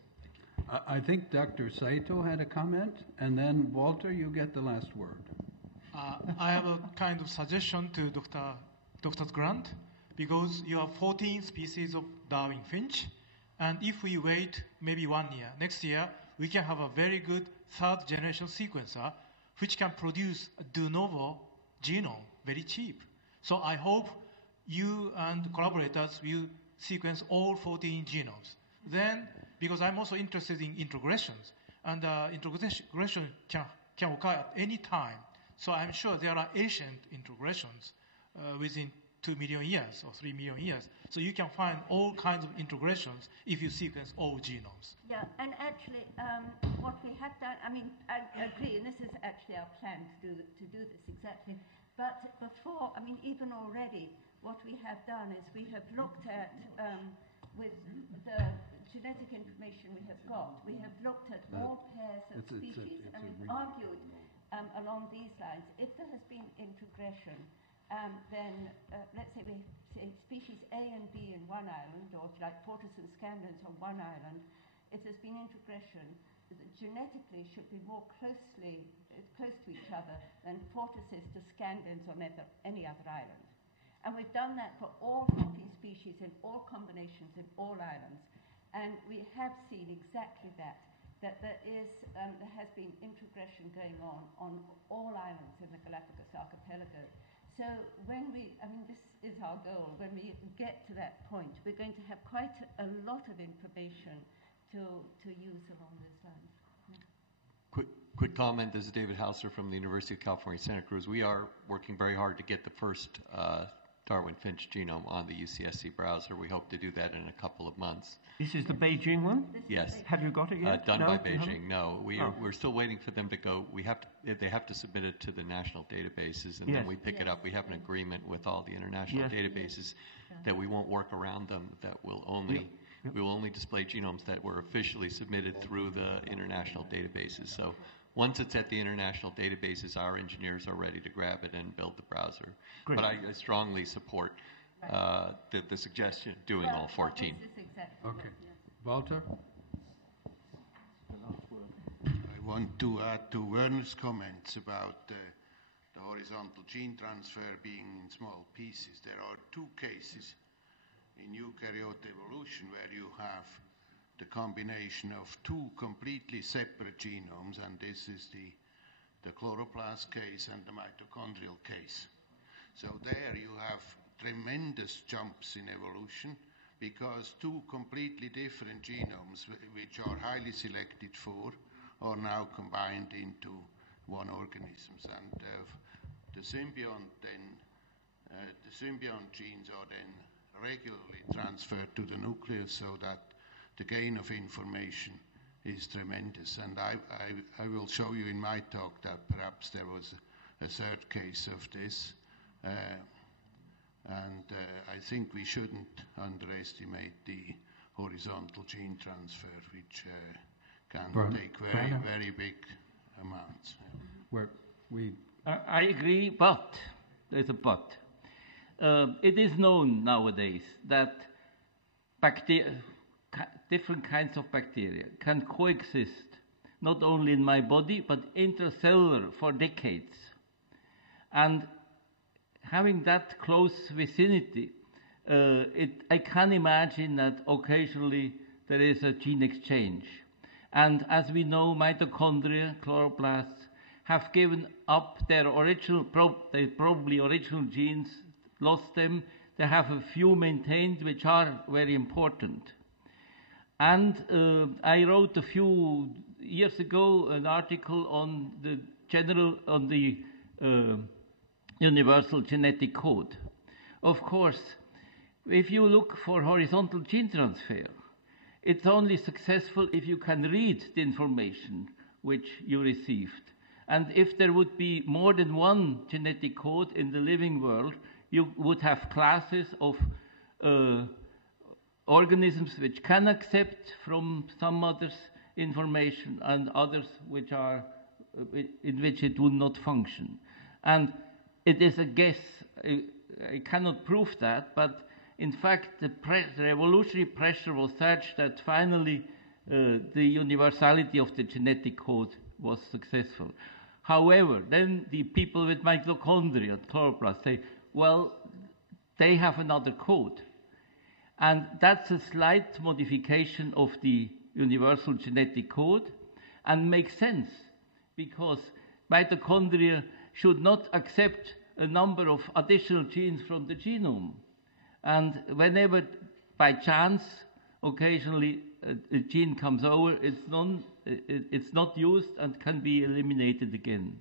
I think Dr. Saito had a comment, and then Walter, you get the last word. I have a kind of suggestion to Dr. Grant, because you have 14 species of Darwin finch, and if we wait maybe 1 year, next year, we can have a very good third generation sequencer which can produce a de novo genome very cheap. So I hope you and collaborators will sequence all 14 genomes. Then, because I'm also interested in introgressions, and introgression can occur at any time. So I'm sure there are ancient introgressions within 2 million years or 3 million years. So you can find all kinds of introgressions if you sequence all genomes. Yeah, and actually, what we have done, I mean, I agree, and this is actually our plan to do this exactly. But before, I mean, even already, what we have done is we have looked at, with the genetic information we have got, we have looked at all pairs of species, and we've argued along these lines. If there has been introgression, then let's say we say species A and B in one island, or like Portus and Scandens on one island, if there's been introgression, genetically should be more close to each other than Portuses to Scandens on any other island. And we've done that for all 14 species in all combinations in all islands. And we have seen exactly that there has been introgression going on all islands in the Galapagos archipelago. So when this is our goal, when we get to that point, we're going to have quite a lot of information to use along those lines. Yeah. Quick comment. This is David Hauser from the University of California, Santa Cruz. We are working very hard to get the first Darwin Finch genome on the UCSC browser. We hope to do that in a couple of months. This is the Beijing one? Yes. Have you got it yet? Done by Beijing. No, we're still waiting for them to go. They have to submit it to the national databases, and then we pick it up. We have an agreement with all the international databases that we won't work around them. That will only we will only display genomes that were officially submitted through the international databases. So once it's at the international databases, our engineers are ready to grab it and build the browser. Great. But I strongly support the suggestion of doing all 14. Okay. Walter? I want to add to Werner's comments about the horizontal gene transfer being in small pieces. There are 2 cases in eukaryote evolution where you have the combination of 2 completely separate genomes, and this is the chloroplast case and the mitochondrial case. So there you have tremendous jumps in evolution because 2 completely different genomes, which are highly selected for, are now combined into one organism. And the symbiont genes are then regularly transferred to the nucleus so that the gain of information is tremendous. And I will show you in my talk that perhaps there was a 3rd case of this. And I think we shouldn't underestimate the horizontal gene transfer, which can take very big amounts. I agree, but there's a but. It is known nowadays that different kinds of bacteria can coexist not only in my body but intercellular for decades. And having that close vicinity, I can imagine that occasionally there is a gene exchange. And as we know, mitochondria, chloroplasts, have given up their original, probably original genes, lost them. They have a few maintained, which are very important. And I wrote a few years ago an article on the universal genetic code. Of course, if you look for horizontal gene transfer, it's only successful if you can read the information which you received. And if there would be more than one genetic code in the living world, you would have classes of organisms which can accept from some others information and others which are in which it would not function. And it is a guess. I cannot prove that, but in fact, the evolutionary pressure was such that finally the universality of the genetic code was successful. However, then the people with mitochondria, chloroplasts, say, well, they have another code. And that's a slight modification of the universal genetic code and makes sense because mitochondria should not accept a number of additional genes from the genome. And whenever, by chance, occasionally a gene comes over, it's not used and can be eliminated again.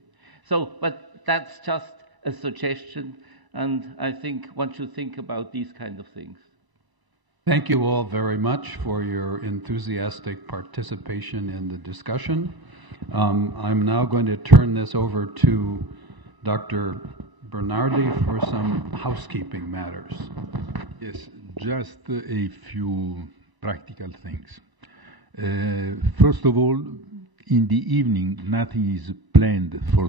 So, but that's just a suggestion, and I think one should think about these kind of things. Thank you all very much for your enthusiastic participation in the discussion. I'm now going to turn this over to Dr. Bernardi for some housekeeping matters. Yes, just a few practical things. First of all, in the evening, nothing is planned for